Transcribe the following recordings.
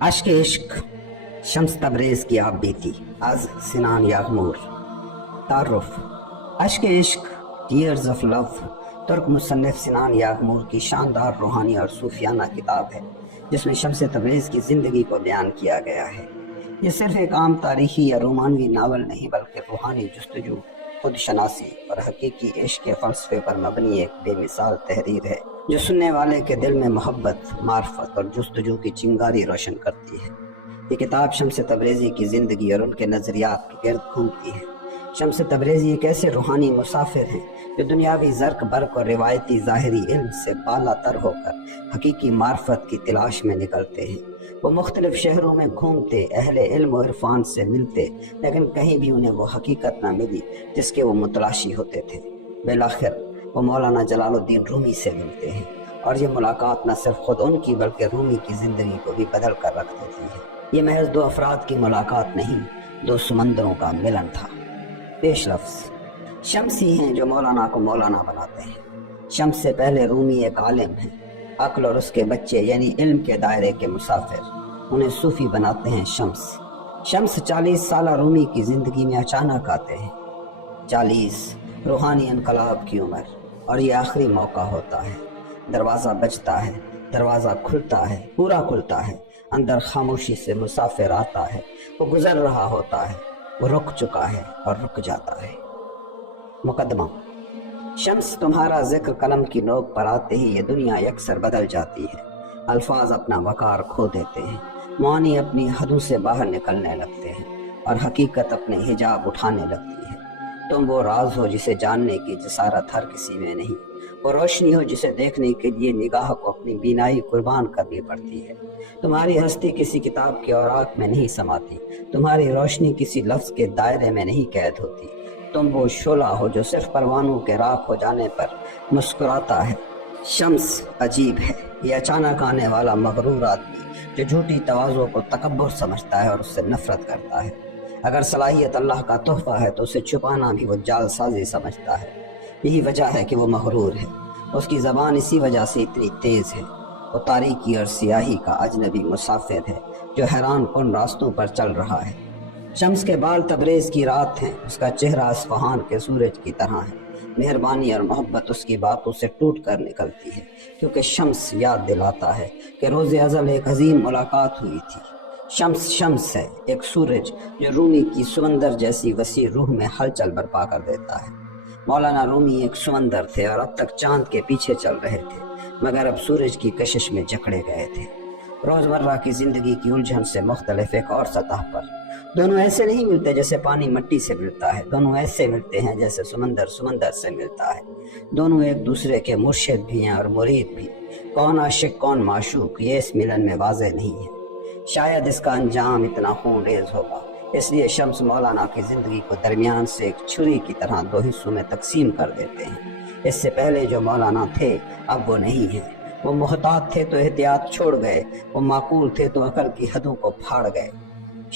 عشق عشق شمس تبریز کی آپ بیتی از سنان یاغمور. تعارف. عشق عشق ٹیئرز آف لو ترک مصنف سنان یاغمور کی شاندار روحانی اور صوفیانہ کتاب ہے جس میں شمس تبریز کی زندگی کو بیان کیا گیا ہے. یہ صرف ایک عام تاریخی یا رومانوی ناول نہیں بلکہ روحانی جستجو، خود شناسی اور حقیقی عشق کے فلسفے پر مبنی ایک بے مثال تحریر ہے جو سننے والے کے دل میں محبت، معرفت اور جستجو کی چنگاری روشن کرتی ہے. یہ کتاب شمس تبریزی کی زندگی اور ان کے نظریات کے گرد گھومتی ہے. شمس تبریزی ایک ایسے روحانی مسافر ہیں جو دنیاوی زرق برق اور روایتی ظاہری علم سے بالا تر ہو کر حقیقی معرفت کی تلاش میں نکلتے ہیں. وہ مختلف شہروں میں گھومتے، اہل علم و عرفان سے ملتے، لیکن کہیں بھی انہیں وہ حقیقت نہ ملی جس کے وہ متلاشی ہوتے تھے. بالآخر وہ مولانا جلال الدین رومی سے ملتے ہیں اور یہ ملاقات نہ صرف خود ان کی بلکہ رومی کی زندگی کو بھی بدل کر رکھ دیتی ہے. یہ محض دو افراد کی ملاقات نہیں، دو سمندروں کا ملن تھا. پیش لفظ. شمس ہی ہیں جو مولانا کو مولانا بناتے ہیں. شمس سے پہلے رومی ایک عالم ہیں، عقل اور اس کے بچے یعنی علم کے دائرے کے مسافر. انہیں صوفی بناتے ہیں شمس. شمس 40 سالہ رومی کی زندگی میں اچانک آتے ہیں. 40 روحانی انقلاب کی عمر، اور یہ آخری موقع ہوتا ہے. دروازہ بجتا ہے، دروازہ کھلتا ہے، پورا کھلتا ہے. اندر خاموشی سے مسافر آتا ہے. وہ گزر رہا ہوتا ہے، وہ رک چکا ہے اور رک جاتا ہے. مقدمہ. شمس تمہارا ذکر قلم کی نوک پر آتے ہی یہ دنیا یکسر بدل جاتی ہے. الفاظ اپنا وقار کھو دیتے ہیں، معانی اپنی حدوں سے باہر نکلنے لگتے ہیں اور حقیقت اپنے حجاب اٹھانے لگتی ہے. تم وہ راز ہو جسے جاننے کی جسارت ہر کسی میں نہیں. وہ روشنی ہو جسے دیکھنے کے لیے نگاہ کو اپنی بینائی قربان کرنی پڑتی ہے. تمہاری ہستی کسی کتاب کے اوراق میں نہیں سماتی. تمہاری روشنی کسی لفظ کے دائرے میں نہیں قید ہوتی. تم وہ شعلہ ہو جو صرف پروانوں کے راکھ ہو جانے پر مسکراتا ہے. شمس عجیب ہے، یہ اچانک آنے والا مغرور آدمی جو جھوٹی تواضع کو تکبر سمجھتا ہے اور اس سے نفرت کرتا ہے. اگر صلاحیت اللہ کا تحفہ ہے تو اسے چھپانا بھی وہ جال سازی سمجھتا ہے. یہی وجہ ہے کہ وہ مغرور ہے. اس کی زبان اسی وجہ سے اتنی تیز ہے. وہ تاریکی اور سیاہی کا اجنبی مسافر ہے جو حیران کن راستوں پر چل رہا ہے. شمس کے بال تبریز کی رات ہیں، اس کا چہرہ اصفہان کے سورج کی طرح ہے. مہربانی اور محبت اس کی باتوں سے ٹوٹ کر نکلتی ہے کیونکہ شمس یاد دلاتا ہے کہ روز ازل ایک عظیم ملاقات ہوئی تھی. شمس ہے، ایک سورج جو رومی کی سمندر جیسی وسیع روح میں ہلچل برپا کر دیتا ہے. مولانا رومی ایک سمندر تھے اور اب تک چاند کے پیچھے چل رہے تھے، مگر اب سورج کی کشش میں جکڑے گئے تھے. روزمرہ کی زندگی کی الجھن سے مختلف ایک اور سطح پر دونوں ایسے نہیں ملتے جیسے پانی مٹی سے ملتا ہے. دونوں ایسے ملتے ہیں جیسے سمندر سے ملتا ہے. دونوں ایک دوسرے کے مرشد بھی ہیں اور مرید بھی. کون عاشق کون معشوق یہ اس ملن میں واضح نہیں ہے. شاید اس کا انجام اتنا خون ریز ہوگا. اس لیے شمس مولانا کی زندگی کو درمیان سے ایک چھری کی طرح دو حصوں میں تقسیم کر دیتے ہیں. اس سے پہلے جو مولانا تھے اب وہ نہیں ہیں. وہ محتاط تھے تو احتیاط چھوڑ گئے، وہ معقول تھے تو عقل کی حدوں کو پھاڑ گئے.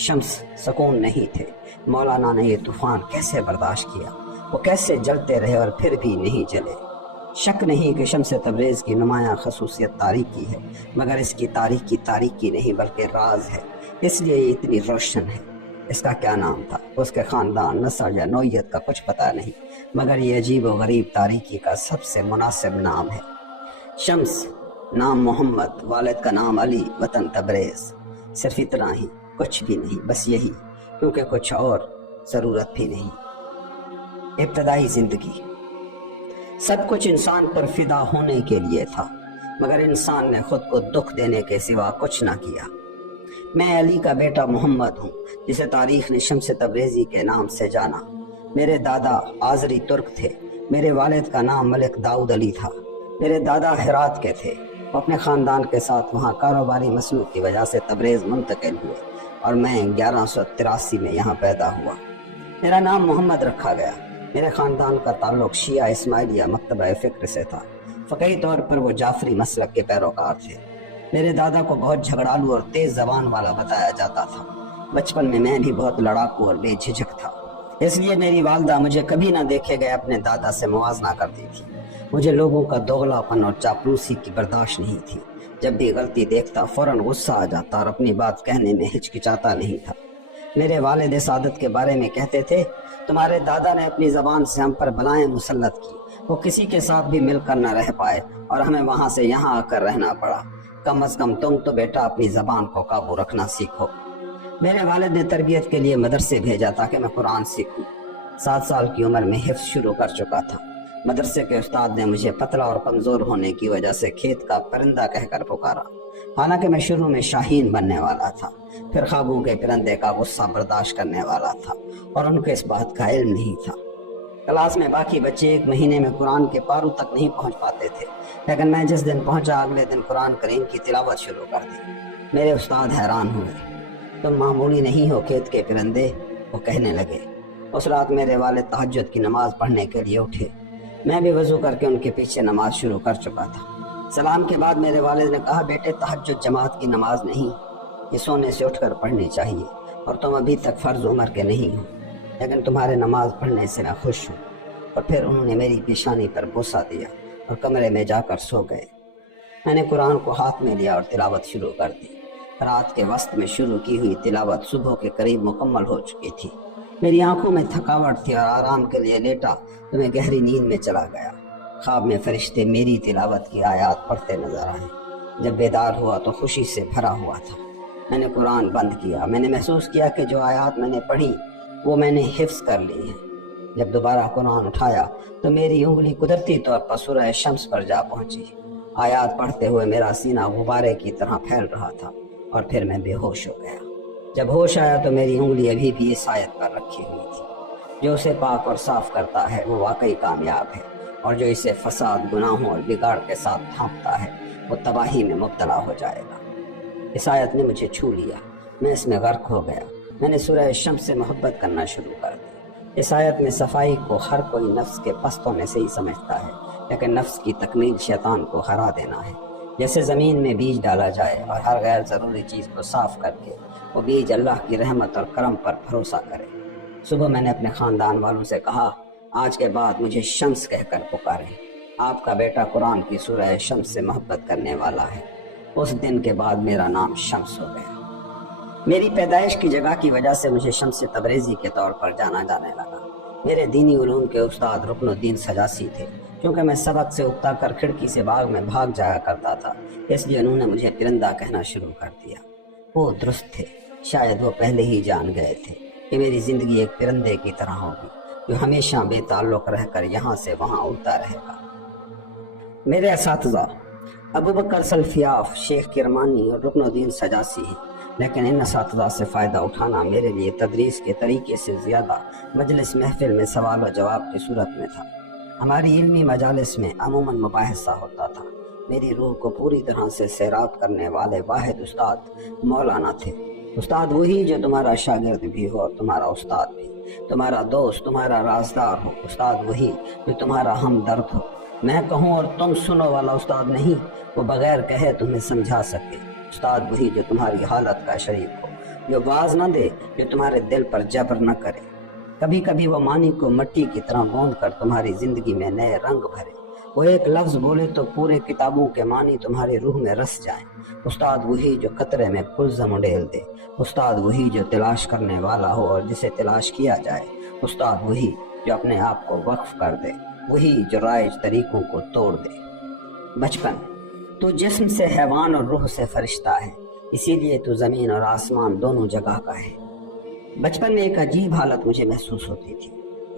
شمس سکون نہیں تھے. مولانا نے یہ طوفان کیسے برداشت کیا؟ وہ کیسے جلتے رہے اور پھر بھی نہیں جلے؟ شک نہیں کہ شمس تبریز کی نمایاں خصوصیت تاریکی ہے، مگر اس کی تاریکی نہیں بلکہ راز ہے. اس لیے یہ اتنی روشن ہے. اس کا کیا نام تھا؟ اس کے خاندان، نسل یا نوعیت کا کچھ پتہ نہیں، مگر یہ عجیب و غریب تاریکی کا سب سے مناسب نام ہے. شمس نام محمد، والد کا نام علی، وطن تبریز. صرف اتنا ہی، کچھ بھی نہیں، بس یہی، کیونکہ کچھ اور ضرورت بھی نہیں. ابتدائی زندگی. سب کچھ انسان پر فدا ہونے کے لیے تھا، مگر انسان نے خود کو دکھ دینے کے سوا کچھ نہ کیا. میں علی کا بیٹا محمد ہوں جسے تاریخ نے شمس تبریزی کے نام سے جانا. میرے دادا آذری ترک تھے. میرے والد کا نام ملک داؤد علی تھا. میرے دادا ہرات کے تھے. وہ اپنے خاندان کے ساتھ وہاں کاروباری مسلوک کی وجہ سے تبریز منتقل ہوئے اور میں 1183 میں یہاں پیدا ہوا. میرا نام محمد رکھا گیا. میرے خاندان کا تعلق شیعہ اسماعیلیہ مکتبہ فکر سے تھا. فقہی طور پر وہ جعفری مسلک کے پیروکار تھے. میرے دادا کو بہت جھگڑالو اور تیز زبان والا بتایا جاتا تھا. بچپن میں بھی بہت لڑاکو اور بے جھجک تھا. اس لیے میری والدہ مجھے کبھی نہ دیکھے گئے اپنے دادا سے موازنہ کرتی تھی. مجھے لوگوں کا دوغلاپن اور چاپلوسی کی برداشت نہیں تھی۔ جب بھی غلطی دیکھتا فوراً غصہ آ جاتا اور اپنی بات کہنے میں ہچکچاتا نہیں تھا۔ میرے والد سعادت کے بارے میں کہتے تھے، تمہارے دادا نے اپنی زبان سے ہم پر بلائیں مسلط کی، وہ کسی کے ساتھ بھی مل کر نہ رہ پائے اور ہمیں وہاں سے یہاں آ کر رہنا پڑا۔ کم از کم تم تو بیٹا اپنی زبان کو قابو رکھنا سیکھو۔ میرے والد نے تربیت کے لیے مدرسے بھیجا تاکہ میں قرآن سیکھوں۔ 7 سال کی عمر میں حفظ شروع کر چکا تھا۔ مدرسے کے استاد نے مجھے پتلا اور کمزور ہونے کی وجہ سے کھیت کا پرندہ کہہ کر پکارا، حالانکہ میں شروع میں شاہین بننے والا تھا، پھر خوابوں کے پرندے کا غصہ برداشت کرنے والا تھا اور ان کو اس بات کا علم نہیں تھا۔ کلاس میں باقی بچے 1 مہینے میں قرآن کے پاروں تک نہیں پہنچ پاتے تھے، لیکن میں جس دن پہنچا اگلے دن قرآن کریم کی تلاوت شروع کر دی۔ میرے استاد حیران ہوئے۔ تم معمولی نہیں ہو کھیت کے پرندے، وہ کہنے لگے۔ اس رات میرے والد تہجد کی نماز پڑھنے کے لیے اٹھے۔ میں بھی وضو کر کے ان کے پیچھے نماز شروع کر چکا تھا۔ سلام کے بعد میرے والد نے کہا، بیٹے تہجد جماعت کی نماز نہیں، یہ سونے سے اٹھ کر پڑھنی چاہیے، اور تم ابھی تک فرض عمر کے نہیں ہو، لیکن تمہارے نماز پڑھنے سے میں خوش ہوں۔ اور پھر انہوں نے میری پیشانی پر بوسہ دیا اور کمرے میں جا کر سو گئے۔ میں نے قرآن کو ہاتھ میں لیا اور تلاوت شروع کر دی۔ رات کے وسط میں شروع کی ہوئی تلاوت صبح کے قریب مکمل ہو چکی تھی۔ میری آنکھوں میں تھکاوٹ تھی اور آرام کے لیے لیٹا تو میں گہری نیند میں چلا گیا۔ خواب میں فرشتے میری تلاوت کی آیات پڑھتے نظر آئے۔ جب بیدار ہوا تو خوشی سے بھرا ہوا تھا۔ میں نے قرآن بند کیا۔ میں نے محسوس کیا کہ جو آیات میں نے پڑھی وہ میں نے حفظ کر لی ہیں۔ جب دوبارہ قرآن اٹھایا تو میری انگلی قدرتی طور پر سورہ شمس پر جا پہنچی۔ آیات پڑھتے ہوئے میرا سینہ غبارے کی طرح پھیل رہا تھا اور پھر میں بے ہوش ہو گیا۔ جب ہوش آیا تو میری انگلی ابھی بھی اس آیت پر رکھی ہوئی تھی، جو اسے پاک اور صاف کرتا ہے وہ واقعی کامیاب ہے، اور جو اسے فساد، گناہوں اور بگاڑ کے ساتھ ڈھانپتا ہے وہ تباہی میں مبتلا ہو جائے گا۔ اس آیت نے مجھے چھو لیا، میں اس میں غرق ہو گیا۔ میں نے سورہ شمس سے محبت کرنا شروع کر دی۔ اس آیت میں صفائی کو ہر کوئی نفس کے پست ہونے سے ہی سمجھتا ہے، لیکن نفس کی تکمیل شیطان کو ہرا دینا ہے۔ جیسے زمین میں بیج ڈالا جائے اور ہر غیر ضروری چیز کو صاف کر کے وہ بیج اللہ کی رحمت اور کرم پر بھروسہ کرے۔ صبح میں نے اپنے خاندان والوں سے کہا، آج کے بعد مجھے شمس کہہ کر پکاریں، آپ کا بیٹا قرآن کی سورہ شمس سے محبت کرنے والا ہے۔ اس دن کے بعد میرا نام شمس ہو گیا۔ میری پیدائش کی جگہ کی وجہ سے مجھے شمس تبریزی کے طور پر جانا جانے لگا۔ میرے دینی علوم کے استاد رکن الدین سجاسی تھے۔ کیونکہ میں سبق سے اکتا کر کھڑکی سے باغ میں بھاگ جایا کرتا تھا، اس لیے انہوں نے مجھے پرندہ کہنا شروع کر دیا۔ وہ درست تھے، شاید وہ پہلے ہی جان گئے تھے کہ میری زندگی ایک پرندے کی طرح ہوگی جو ہمیشہ بے تعلق رہ کر یہاں سے وہاں اڑتا رہے گا۔ میرے اساتذہ ابو بکر سلفیاف، شیخ کرمانی اور رکن الدین سجاسی ہیں، لیکن ان اساتذہ سے فائدہ اٹھانا میرے لیے تدریس کے طریقے سے زیادہ مجلس محفل میں سوال و جواب کی صورت میں تھا۔ ہماری علمی مجالس میں عموماً مباحثہ ہوتا تھا۔ میری روح کو پوری طرح سے سیراب کرنے والے واحد استاد مولانا تھے۔ استاد وہی جو تمہارا شاگرد بھی ہو اور تمہارا استاد بھی، تمہارا دوست، تمہارا رازدار ہو۔ استاد وہی جو تمہارا ہمدرد ہو، میں کہوں اور تم سنو والا استاد نہیں، وہ بغیر کہے تمہیں سمجھا سکے۔ استاد وہی جو تمہاری حالت کا شریک ہو، جو باز نہ دے، جو تمہارے دل پر جبر نہ کرے۔ کبھی کبھی وہ معنی کو مٹی کی طرح گوندھ کر تمہاری زندگی میں نئے رنگ بھرے۔ وہ ایک لفظ بولے تو پورے کتابوں کے معنی تمہاری روح میں رس جائیں۔ استاد وہی جو قطرے میں کلزم اڈیل دے۔ استاد وہی جو تلاش کرنے والا ہو اور جسے تلاش کیا جائے۔ استاد وہی جو اپنے آپ کو وقف کر دے، وہی جو رائج طریقوں کو توڑ دے۔ بچپن، تو جسم سے حیوان اور روح سے فرشتہ ہے، اسی لیے تو زمین اور آسمان دونوں جگہ کا ہے۔ بچپن میں ایک عجیب حالت مجھے محسوس ہوتی تھی۔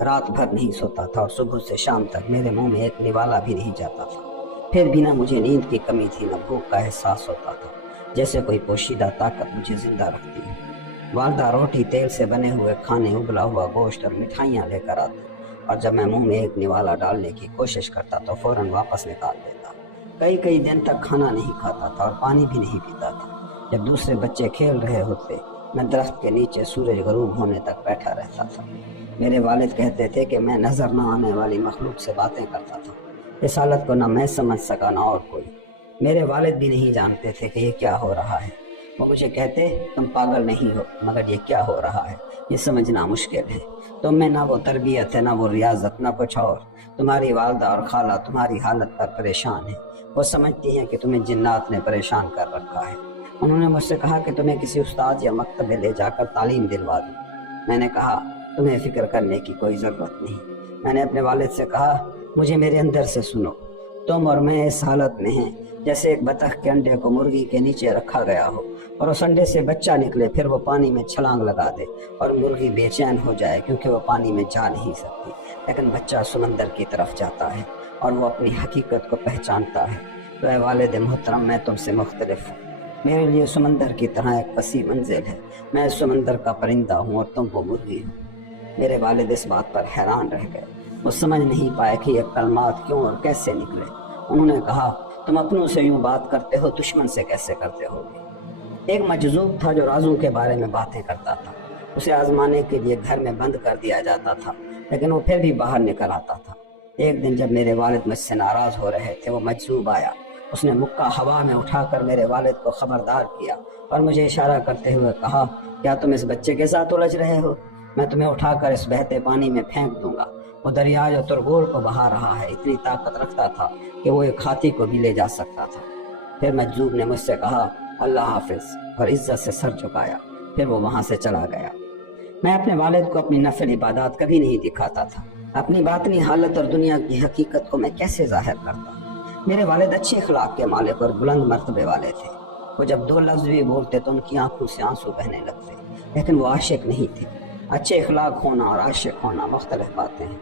رات بھر نہیں سوتا تھا اور صبح سے شام تک میرے منہ میں ایک نوالا بھی نہیں جاتا تھا۔ پھر بھی نہ مجھے نیند کی کمی تھی، نہ بھوک کا احساس ہوتا تھا، جیسے کوئی پوشیدہ طاقت مجھے زندہ رکھتی ہے۔ والدہ روٹی، تیل سے بنے ہوئے کھانے، ابلا ہوا گوشت اور مٹھائیاں لے کر آتی، اور جب میں منہ میں ایک نوالا ڈالنے کی کوشش کرتا تو فوراً واپس نکال دیتا۔ کئی دن تک کھانا نہیں کھاتا تھا اور پانی بھی نہیں پیتا تھا۔ جب دوسرے بچے کھیل رہے ہوتے، میں درخت کے نیچے سورج غروب ہونے تک بیٹھا رہتا تھا۔ میرے والد کہتے تھے کہ میں نظر نہ آنے والی مخلوق سے باتیں کرتا تھا۔ اس حالت کو نہ میں سمجھ سکا نہ اور کوئی۔ میرے والد بھی نہیں جانتے تھے کہ یہ کیا ہو رہا ہے۔ وہ مجھے کہتے، تم پاگل نہیں ہو، مگر یہ کیا ہو رہا ہے؟ یہ سمجھنا مشکل ہے. تم میں نہ وہ تربیت ہے، نہ وہ ریاضت، نہ کچھ اور. تمہاری والدہ اور خالہ تمہاری حالت پر پریشان ہیں. وہ سمجھتی ہیں کہ تمہیں جنات نے پریشان کر رکھا ہے. انہوں نے مجھ سے کہا کہ تمہیں کسی استاد یا مکتب میں لے جا کر تعلیم دلوا دوں. میں نے کہا تمہیں فکر کرنے کی کوئی ضرورت نہیں. میں نے اپنے والد سے کہا مجھے میرے اندر سے سنو. تم اور میں اس حالت میں ہیں جیسے ایک بطخ کے انڈے کو مرغی کے نیچے رکھا گیا ہو اور اس انڈے سے بچہ نکلے، پھر وہ پانی میں چھلانگ لگا دے اور مرغی بے چین ہو جائے کیونکہ وہ پانی میں جا نہیں سکتی، لیکن بچہ سمندر کی طرف جاتا ہے اور وہ اپنی حقیقت کو پہچانتا ہے. تو اے والد محترم، میں تم سے مختلف ہوں. میرے لیے سمندر کی طرح ایک وسیع منزل ہے. میں سمندر کا پرندہ ہوں اور تم وہ مرغی ہو. میرے والد اس بات پر حیران رہ گئے. وہ سمجھ نہیں پائے کہ یہ کلمات کیوں اور کیسے نکلے. انہوں نے کہا تم اپنوں سے یوں بات کرتے ہو، دشمن سے کیسے کرتے ہو گے؟ ایک مجذوب تھا جو رازوں کے بارے میں باتیں کرتا تھا. اسے آزمانے کے لیے گھر میں بند کر دیا جاتا تھا، لیکن وہ پھر بھی باہر نکل آتا تھا. ایک دن جب میرے والد مجھ سے ناراض ہو رہے تھے، وہ مجذوب آیا. اس نے مکہ ہوا میں اٹھا کر میرے والد کو خبردار کیا اور مجھے اشارہ کرتے ہوئے کہا کیا تم اس بچے کے ساتھ الجھ رہے ہو؟ میں تمہیں اٹھا کر اس بہتے پانی میں پھینک دوں گا. وہ دریا جو ترگول کو بہا رہا ہے اتنی طاقت رکھتا تھا کہ وہ ایک ہاتھی کو بھی لے جا سکتا تھا. پھر مجذوب نے مجھ سے کہا اللہ حافظ اور عزت سے سر جھکایا. پھر وہ وہاں سے چلا گیا. میں اپنے والد کو اپنی نفل عبادات کبھی نہیں دکھاتا تھا. اپنی باطنی حالت اور دنیا کی حقیقت کو میں کیسے ظاہر کرتا؟ میرے والد اچھے اخلاق کے مالک اور بلند مرتبے والے تھے. وہ جب دو لفظ بھی بولتے تو ان کی آنکھوں سے آنسو بہنے لگتے، لیکن وہ عاشق نہیں تھے. اچھے اخلاق ہونا اور عاشق ہونا مختلف باتیں ہیں.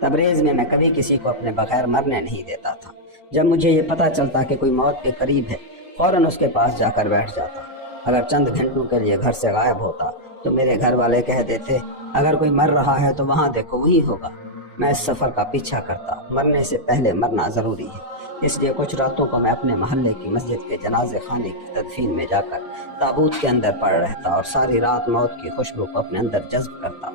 تبریز میں کبھی کسی کو اپنے بغیر مرنے نہیں دیتا تھا. جب مجھے یہ پتا چلتا کہ کوئی موت کے قریب ہے، فوراً اس کے پاس جا کر بیٹھ جاتا. اگر چند گھنٹوں کے لیے گھر سے غائب ہوتا تو میرے گھر والے کہہ دیتے اگر کوئی مر رہا ہے تو وہاں دیکھو وہی ہوگا. میں اس سفر کا پیچھا کرتا. مرنے سے پہلے مرنا ضروری ہے. اس لیے کچھ راتوں کو میں اپنے محلے کی مسجد کے جنازے خانے کی تدفین میں جا کر تابوت کے اندر پڑ رہتا اور ساری رات موت کی خوشبو کو اپنے اندر جذب کرتا.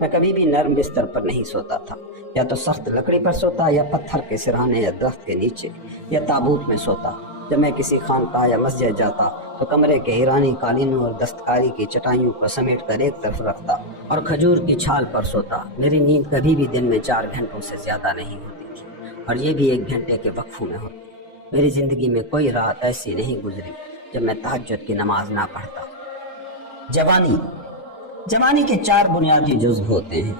میں کبھی بھی نرم بستر پر نہیں سوتا تھا. یا تو سخت لکڑی پر سوتا یا پتھر کے سرانے یا درخت کے نیچے یا تابوت میں سوتا. جب میں کسی خانقاہ یا مسجد جاتا تو کمرے کے ایرانی قالینوں اور دستکاری کی چٹائیوں کو سمیٹ کر ایک طرف رکھتا اور کھجور کی چھال پر سوتا. میری نیند کبھی بھی دن میں 4 گھنٹوں سے زیادہ نہیں ہوتی تھی، اور یہ بھی 1 گھنٹے کے وقفوں میں ہوتی. میری زندگی میں کوئی رات ایسی نہیں گزری جب میں تہجد کی نماز نہ پڑھتا. جوانی کے 4 بنیادی جزو ہوتے ہیں: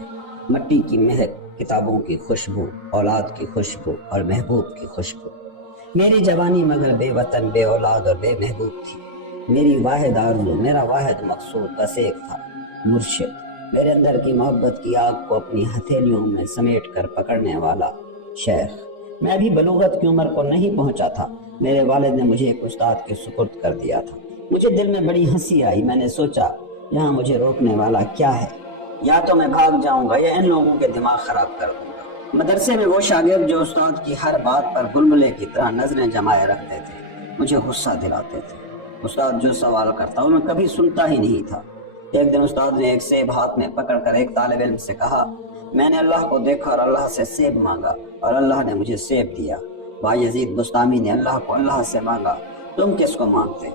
مٹی کی مہک، کتابوں کی خوشبو، اولاد کی خوشبو اور محبوب کی خوشبو. میری جوانی مگر بے وطن، بے اولاد اور بے محبوب تھی. میری واحد آرزو، میرا واحد مقصود بس ایک تھا: مرشد. میرے اندر کی محبت کی آگ کو اپنی ہتھیلیوں میں سمیٹ کر پکڑنے والا شیخ. میں بھی بلوغت کی عمر کو نہیں پہنچا تھا. میرے والد نے مجھے ایک استاد کے سپرد کر دیا تھا. مجھے دل میں بڑی ہنسی آئی. میں نے سوچا یہاں مجھے روکنے والا کیا ہے؟ یا تو میں بھاگ جاؤں گا یا ان لوگوں کے دماغ خراب کر دوں گا. مدرسے میں وہ شاگرد جو استاد کی ہر بات پر بلبلے کی طرح نظریں جمائے رکھتے تھے مجھے غصہ دلاتے تھے. استاد جو سوال کرتا وہ میں کبھی سنتا ہی نہیں تھا. ایک دن استاد نے ایک سیب ہاتھ میں پکڑ کر ایک طالب علم سے کہا میں نے اللہ کو دیکھا اور اللہ سے سیب مانگا اور اللہ نے مجھے سیب دیا. بایزید بستامی نے اللہ کو اللہ سے مانگا، تم کس کو مانگتے؟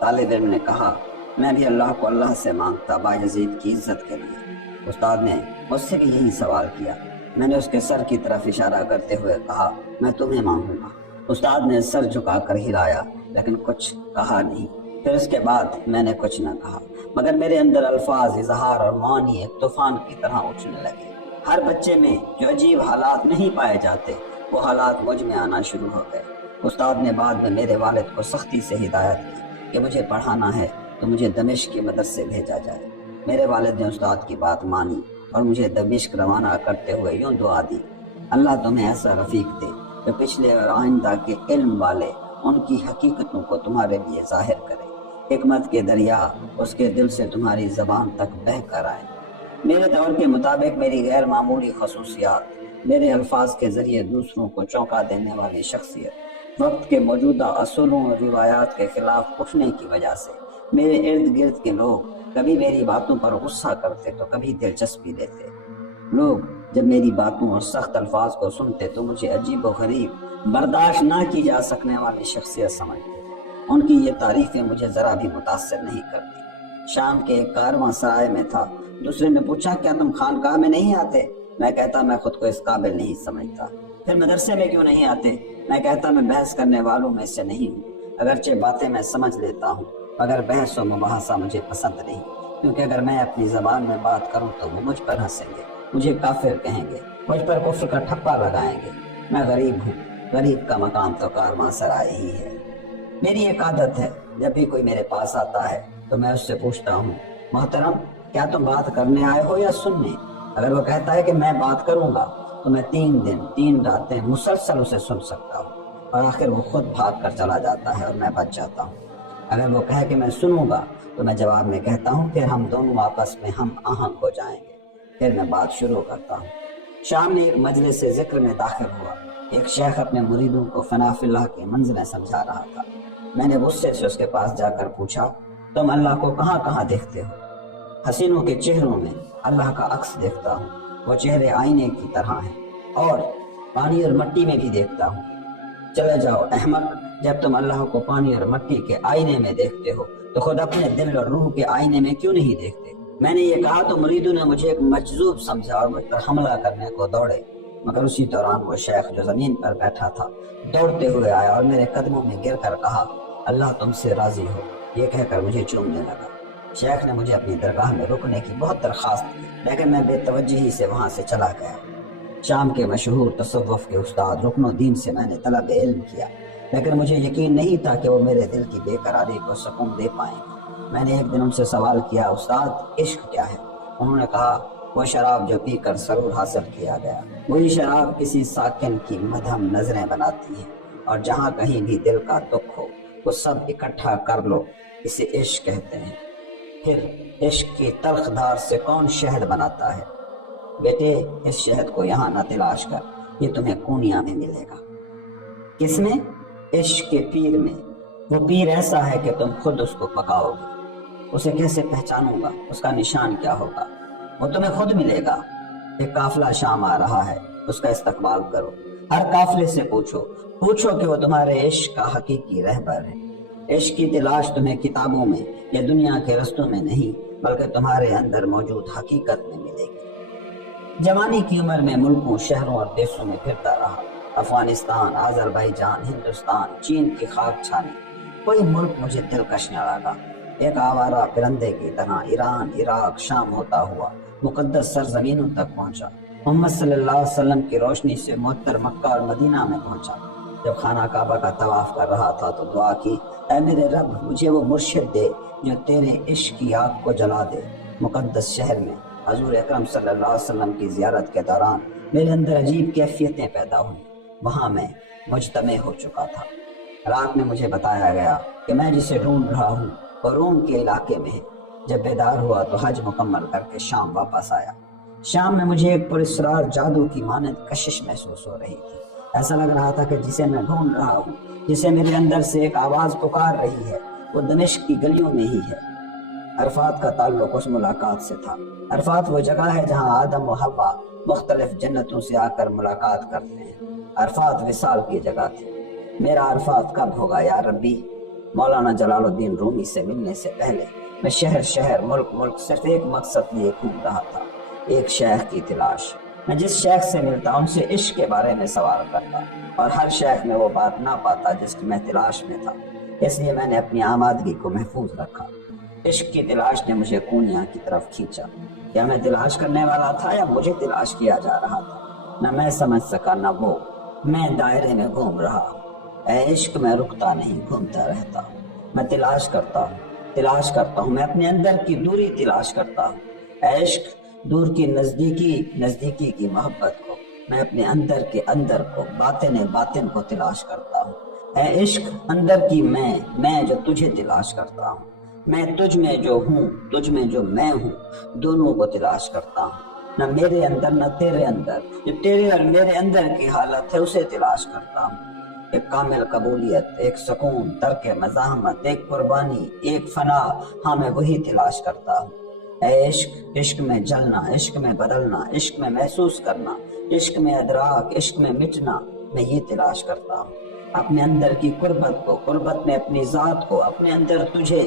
طالب علم نے کہا میں بھی اللہ کو اللہ سے مانگتا، بایزید کی عزت کے لیے. استاد نے مجھ سے بھی یہی سوال کیا. میں نے اس کے سر کی طرف اشارہ کرتے ہوئے کہا میں تمہیں مانگوں گا. استاد نے سر جھکا کر ہلایا لیکن کچھ کہا نہیں. پھر اس کے بعد میں نے کچھ نہ کہا، مگر میرے اندر الفاظ، اظہار اور معنی ایک طوفان کی طرح اٹھنے لگے. ہر بچے میں جو عجیب حالات نہیں پائے جاتے وہ حالات مجھ میں آنا شروع ہو گئے. استاد نے بعد میں میرے والد کو سختی سے ہدایت کی کہ مجھے پڑھانا ہے تو مجھے دمشق کے مدرسے بھیجا جائے. میرے والد نے استاد کی بات مانی اور مجھے دمشق روانہ کرتے ہوئے یوں دعا دی اللہ تمہیں ایسا رفیق دے جو پچھلے اور آئندہ کے علم والے ان کی حقیقتوں کو تمہارے لیے ظاہر کرے. حکمت کے دریا اس کے دل سے تمہاری زبان تک بہہ کر آئے. میرے دور کے مطابق میری غیر معمولی خصوصیات، میرے الفاظ کے ذریعے دوسروں کو چونکا دینے والی شخصیت، وقت کے موجودہ اصولوں اور روایات کے خلاف اٹھنے کی وجہ سے میرے ارد گرد کے لوگ کبھی میری باتوں پر غصہ کرتے تو کبھی دلچسپی لیتے. لوگ جب میری باتوں اور سخت الفاظ کو سنتے تو مجھے عجیب و غریب، برداشت نہ کی جا سکنے والی شخصیت سمجھتے. ان کی یہ تعریفیں مجھے ذرا بھی متاثر نہیں کرتی. شام کے ایک کارواں سرائے میں تھا۔ دوسرے نے پوچھا کیا تم خانقاہ میں نہیں آتے؟ میں کہتا میں خود کو اس قابل نہیں سمجھتا۔ پھر مدرسے میں کیوں نہیں آتے؟ میں کہتا میں بحث کرنے والوں میں سے نہیں ہوں، اگرچہ باتیں میں سمجھ لیتا ہوں مگر بحث و مباحثہ مجھے پسند نہیں، کیونکہ اگر میں اپنی زبان میں بات کروں تو وہ مجھ پر ہنسیں گے، مجھے کافر کہیں گے، مجھ پر کفر کا ٹھپا لگائیں گے۔ میں غریب ہوں، غریب کا مقام تو کارواں سرائے ہی ہے۔ میری ایک عادت ہے، جب بھی کوئی میرے پاس آتا ہے تو میں اس سے پوچھتا ہوں محترم کیا تم بات کرنے آئے ہو یا سننے؟ اگر وہ کہتا ہے کہ میں بات کروں گا تو میں 3 دن 3 راتیں مسلسل اسے سن سکتا ہوں، اور آخر وہ خود بھاگ کر چلا جاتا ہے اور میں بچ جاتا ہوں۔ اگر وہ کہے کہ میں سنوں گا تو میں جواب میں کہتا ہوں پھر ہم دونوں آپس میں ہم آہنگ ہو جائیں گے۔ پھر میں بات شروع کرتا ہوں۔ شام میں ایک مجلس ذکر میں داخل ہوا۔ ایک شیخ اپنے مریدوں کو فنا فی اللہ کی منزلیں سمجھا رہا تھا۔ میں نے غصے سے اس کے پاس جا کر پوچھا تم اللہ کو کہاں کہاں دیکھتے ہو؟ حسینوں کے چہروں میں اللہ کا عکس دیکھتا ہوں، وہ چہرے آئینے کی طرح ہیں، اور پانی اور مٹی میں بھی دیکھتا ہوں۔ چلے جاؤ احمق، جب تم اللہ کو پانی اور مٹی کے آئینے میں دیکھتے ہو تو خود اپنے دل اور روح کے آئینے میں کیوں نہیں دیکھتے؟ میں نے یہ کہا تو مریدوں نے مجھے ایک مجذوب سمجھا اور مجھ پر حملہ کرنے کو دوڑے، مگر اسی دوران وہ شیخ جو زمین پر بیٹھا تھا دوڑتے ہوئے آیا اور میرے قدموں میں گر کر کہا اللہ تم سے راضی ہو، یہ کہہ کر مجھے چومنے لگا۔ شیخ نے مجھے اپنی درگاہ میں رکنے کی بہت درخواست کی، لیکن میں بے توجہی سے وہاں سے چلا گیا۔ شام کے مشہور تصوف کے استاد رکن الدین سے میں نے طلب علم کیا، لیکن مجھے یقین نہیں تھا کہ وہ میرے دل کی بے قراری کو سکون دے پائیں گے۔ میں نے ایک دن ان سے سوال کیا استاد عشق کیا ہے؟ انہوں نے کہا وہ شراب جو پی کر سرور حاصل کیا گیا، وہی شراب کسی ساکن کی مدھم نظریں بناتی ہے، اور جہاں کہیں بھی دل کا دکھ ہو وہ سب اکٹھا کر لو، اسے عشق کہتے ہیں۔ پھر عشق کی تلخ دھار سے کون شہد بناتا ہے؟ بیٹے اس شہد کو یہاں نہ تلاش کر، یہ تمہیں کونیا میں ملے گا۔ کس میں؟ عشق کے پیر میں۔ وہ پیر ایسا ہے کہ تم خود اس کو پکاؤ گے۔ اسے کیسے پہچانوں گا؟ اس کا نشان کیا ہوگا؟ وہ تمہیں خود ملے گا۔ ایک قافلہ شام آ رہا ہے، اس کا استقبال کرو، ہر قافلے سے پوچھو کہ وہ تمہارے عشق کا حقیقی رہبر ہے۔ عشق کی تلاش تمہیں کتابوں میں یا دنیا کے رستوں میں نہیں بلکہ تمہارے اندر موجود حقیقت میں ملے گی۔ جوانی کی عمر میں ملکوں، شہروں اور دیسوں میں پھرتا رہا، افغانستان، آذربائیجان، ہندوستان، چین کی خاک چھانی، کوئی ملک مجھے دلکش نہ لگا۔ ایک آوارہ پرندے کی طرح ایران، عراق، شام ہوتا ہوا مقدس سرزمینوں تک پہنچا۔ محمد صلی اللہ علیہ وسلم کی روشنی سے معطر مکہ اور مدینہ میں پہنچا۔ جب خانہ کعبہ کا طواف کر رہا تھا تو دعا کی اے میرے رب مجھے وہ مرشد دے جو تیرے عشق کی آگ کو جلا دے۔ مقدس شہر میں حضور اکرم صلی اللہ علیہ وسلم کی زیارت کے دوران میرے اندر عجیب کیفیتیں پیدا ہوئیں، وہاں میں مجتمع ہو چکا تھا۔ رات میں مجھے بتایا گیا کہ میں جسے ڈھونڈ رہا ہوں وہ روم کے علاقے میں ہے۔ جب بیدار ہوا تو حج مکمل کر کے شام واپس آیا۔ شام میں مجھے ایک پراسرار جادو کی مانند کشش محسوس ہو رہی تھی۔ ایسا لگ رہا تھا کہ جسے میں ڈھونڈ رہا ہوں، جسے میرے اندر سے ایک آواز پکار رہی ہے، وہ دمشق کی گلیوں میں ہی ہے۔ عرفات کا تعلق اس ملاقات سے تھا۔ عرفات وہ جگہ ہے جہاں آدم و حوا مختلف جنتوں سے آ کر ملاقات کرتے ہیں۔ عرفات وصال کی جگہ تھی۔ میرا عرفات کب ہوگا یا ربی؟ مولانا جلال الدین رومی سے ملنے سے پہلے میں شہر شہر، ملک ملک صرف ایک مقصد لیے گھوم رہا تھا، ایک شیخ کی تلاش۔ میں جس شیخ سے ملتا ان سے عشق کے بارے میں سوال کرتا، اور ہر شیخ میں وہ بات نہ پاتا جس کی میں تلاش میں تھا، اس لیے میں نے اپنی آمادگی کو محفوظ رکھا۔ عشق کی تلاش نے مجھے کونیا کی طرف کھینچا۔ کیا میں تلاش کرنے والا تھا یا مجھے تلاش کیا جا رہا تھا؟ نہ میں سمجھ سکا نہ وہ۔ میں دائرے میں گھوم رہا ہوں۔ اے عشق میں رکتا نہیں، گھومتا رہتا ہوں۔ میں تلاش کرتا ہوں، میں اپنے اندر کی دوری تلاش کرتا ہوں۔ اے عشق دور کی نزدیکی کی محبت کو، میں اپنے اندر کے اندر کو، باطن کو تلاش کرتا ہوں۔ اے عشق اندر کی میں جو تجھے تلاش کرتا ہوں، میں تجھ میں جو ہوں، تجھ میں جو میں ہوں، دونوں کو تلاش کرتا ہوں۔ نہ میرے اندر نہ تیرے اندر، جو تیرے اور میرے اندر کی حالت ہے اسے تلاش کرتا ہوں۔ ایک کامل قبولیت، ایک سکون، ترک مزاحمت، ایک قربانی، ایک فنا، ہاں میں وہی تلاش کرتا ہوں۔ اے عشق، عشق میں جلنا، عشق میں بدلنا، عشق میں محسوس کرنا، عشق میں ادراک، عشق میں مٹنا، میں یہ تلاش کرتا ہوں۔ اپنے اندر کی قربت کو، قربت میں اپنی ذات کو، اپنے اندر تجھے،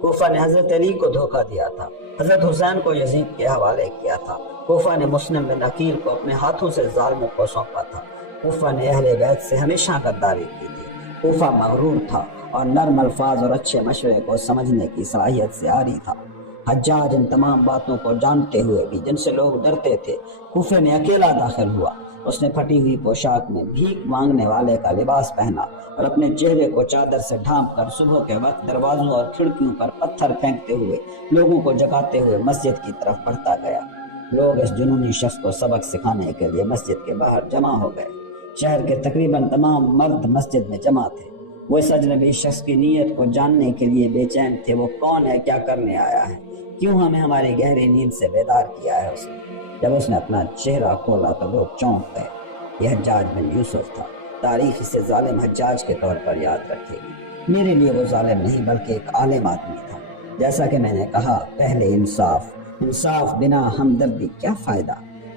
کوفہ نے حضرت علی کو دھوکہ دیا تھا، حضرت حسین کو یزید کے حوالے کیا تھا، کوفہ نے مسلم بن عقیل کو اپنے ہاتھوں سے ظالموں کو سونپا تھا، کوفہ نے اہل بیت سے ہمیشہ غداری کی تھی، کوفہ مغرور تھا اور نرم الفاظ اور اچھے مشورے کو سمجھنے کی صلاحیت سے عاری تھا۔ حجاج ان تمام باتوں کو جانتے ہوئے بھی جن سے لوگ ڈرتے تھے، کوفے میں اکیلا داخل ہوا۔ اس نے پھٹی ہوئی پوشاک میں بھیک مانگنے والے کا لباس پہنا اور اپنے چہرے کو چادر سے ڈھانپ کر صبح کے وقت دروازوں اور کھڑکیوں پر پتھر پھینکتے ہوئے لوگوں کو جگاتے ہوئے مسجد کی طرف بڑھتا گیا۔ لوگ اس جنونی شخص کو سبق سکھانے کے لیے مسجد کے باہر جمع ہو گئے۔ شہر کے تقریباً تمام مرد مسجد میں جمع تھے۔ وہ اس اجنبی شخص کی نیت کو جاننے کے لیے بے چین تھے۔ وہ کون ہے، کیا کرنے آیا ہے، کیوں ہمیں ہماری گہری نیند سے بیدار کیا ہے اس نے۔ جب اس نے اپنا چہرہ کھولا تو لوگ چونک گئے۔ یہ حجاج بن یوسف تھا۔ تاریخ اسے ظالم حجاج کے طور پر یاد رکھے گی۔ میرے لیے وہ ظالم نہیں بلکہ ایک عالم آدمی تھا۔ جیسا کہ میں نے کہا، پہلے انصاف بنا ہمدردی کیا فائدہ۔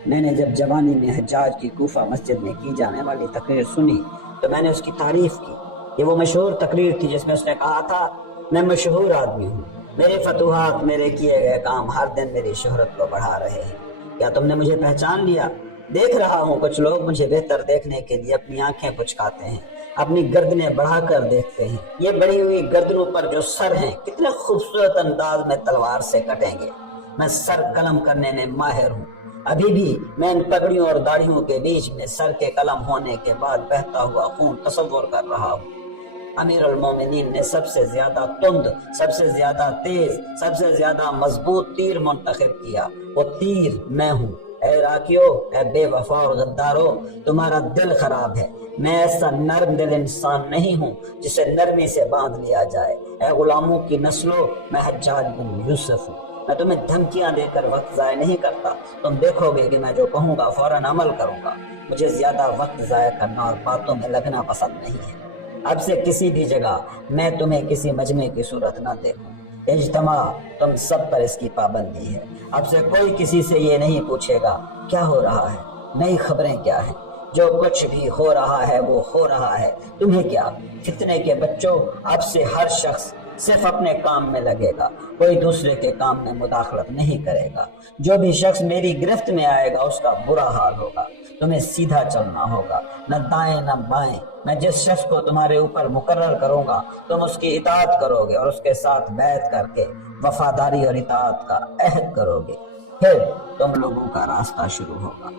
میں نے جب جوانی میں حجاج کی کوفہ مسجد میں کی جانے والی تقریر سنی تو میں نے اس کی تعریف کی۔ یہ وہ مشہور تقریر تھی جس میں اس نے کہا تھا، میں مشہور آدمی ہوں، میرے فتوحات، میرے کیے گئے کام ہر دن میری شہرت کو بڑھا رہے ہیں۔ کیا تم نے مجھے پہچان لیا؟ دیکھ رہا ہوں کچھ لوگ مجھے بہتر دیکھنے کے لیے اپنی آنکھیں پچکاتے ہیں، اپنی گردنیں بڑھا کر دیکھتے ہیں۔ یہ بڑھی ہوئی گردنوں پر جو سر ہیں کتنے خوبصورت انداز میں تلوار سے کٹیں گے۔ میں سر قلم کرنے میں ماہر ہوں۔ ابھی بھی میں ان پگڑیوں اور داڑھیوں کے بیچ میں سر کے قلم ہونے کے بعد بہتا ہوا خون تصور کر رہا ہوں۔ امیر المومنین نے سب سے زیادہ تند، سب سے زیادہ تیز، سب سے زیادہ مضبوط تیر منتخب کیا۔ وہ تیر میں ہوں۔ اے راکیو، اے بے وفا اور غدارو، تمہارا دل خراب ہے۔ میں ایسا نرم دل انسان نہیں ہوں جسے نرمی سے باندھ لیا جائے۔ اے غلاموں کی نسلو، میں حجاج بن یوسف ہوں۔ میں تمہیں دھمکیاں دے کر وقت ضائع نہیں کرتا۔ تم دیکھو گے کہ میں جو کہوں گا فوراً عمل کروں گا۔ مجھے زیادہ وقت ضائع کرنا اور باتوں میں لگنا پسند نہیں ہے۔ اب سے کسی بھی جگہ میں تمہیں کسی مجمع کی صورت نہ دیکھوں۔ اجتماع تم سب پر اس کی پابندی ہے۔ اب سے کوئی کسی سے یہ نہیں پوچھے گا کیا ہو رہا ہے، نئی خبریں کیا ہیں۔ جو کچھ بھی ہو رہا ہے وہ ہو رہا ہے، تمہیں کیا۔ فتنے کے بچوں، اب سے ہر شخص صرف اپنے کام میں لگے گا، کوئی دوسرے کے کام میں مداخلت نہیں کرے گا۔ جو بھی شخص میری گرفت میں آئے گا اس کا برا حال ہوگا۔ تمہیں سیدھا چلنا ہوگا، نہ دائیں نہ بائیں۔ میں جس شخص کو تمہارے اوپر مقرر کروں گا تم اس کی اطاعت کرو گے اور اس کے ساتھ بیعت کر کے وفاداری اور اطاعت کا عہد کرو گے، پھر تم لوگوں کا راستہ شروع ہوگا۔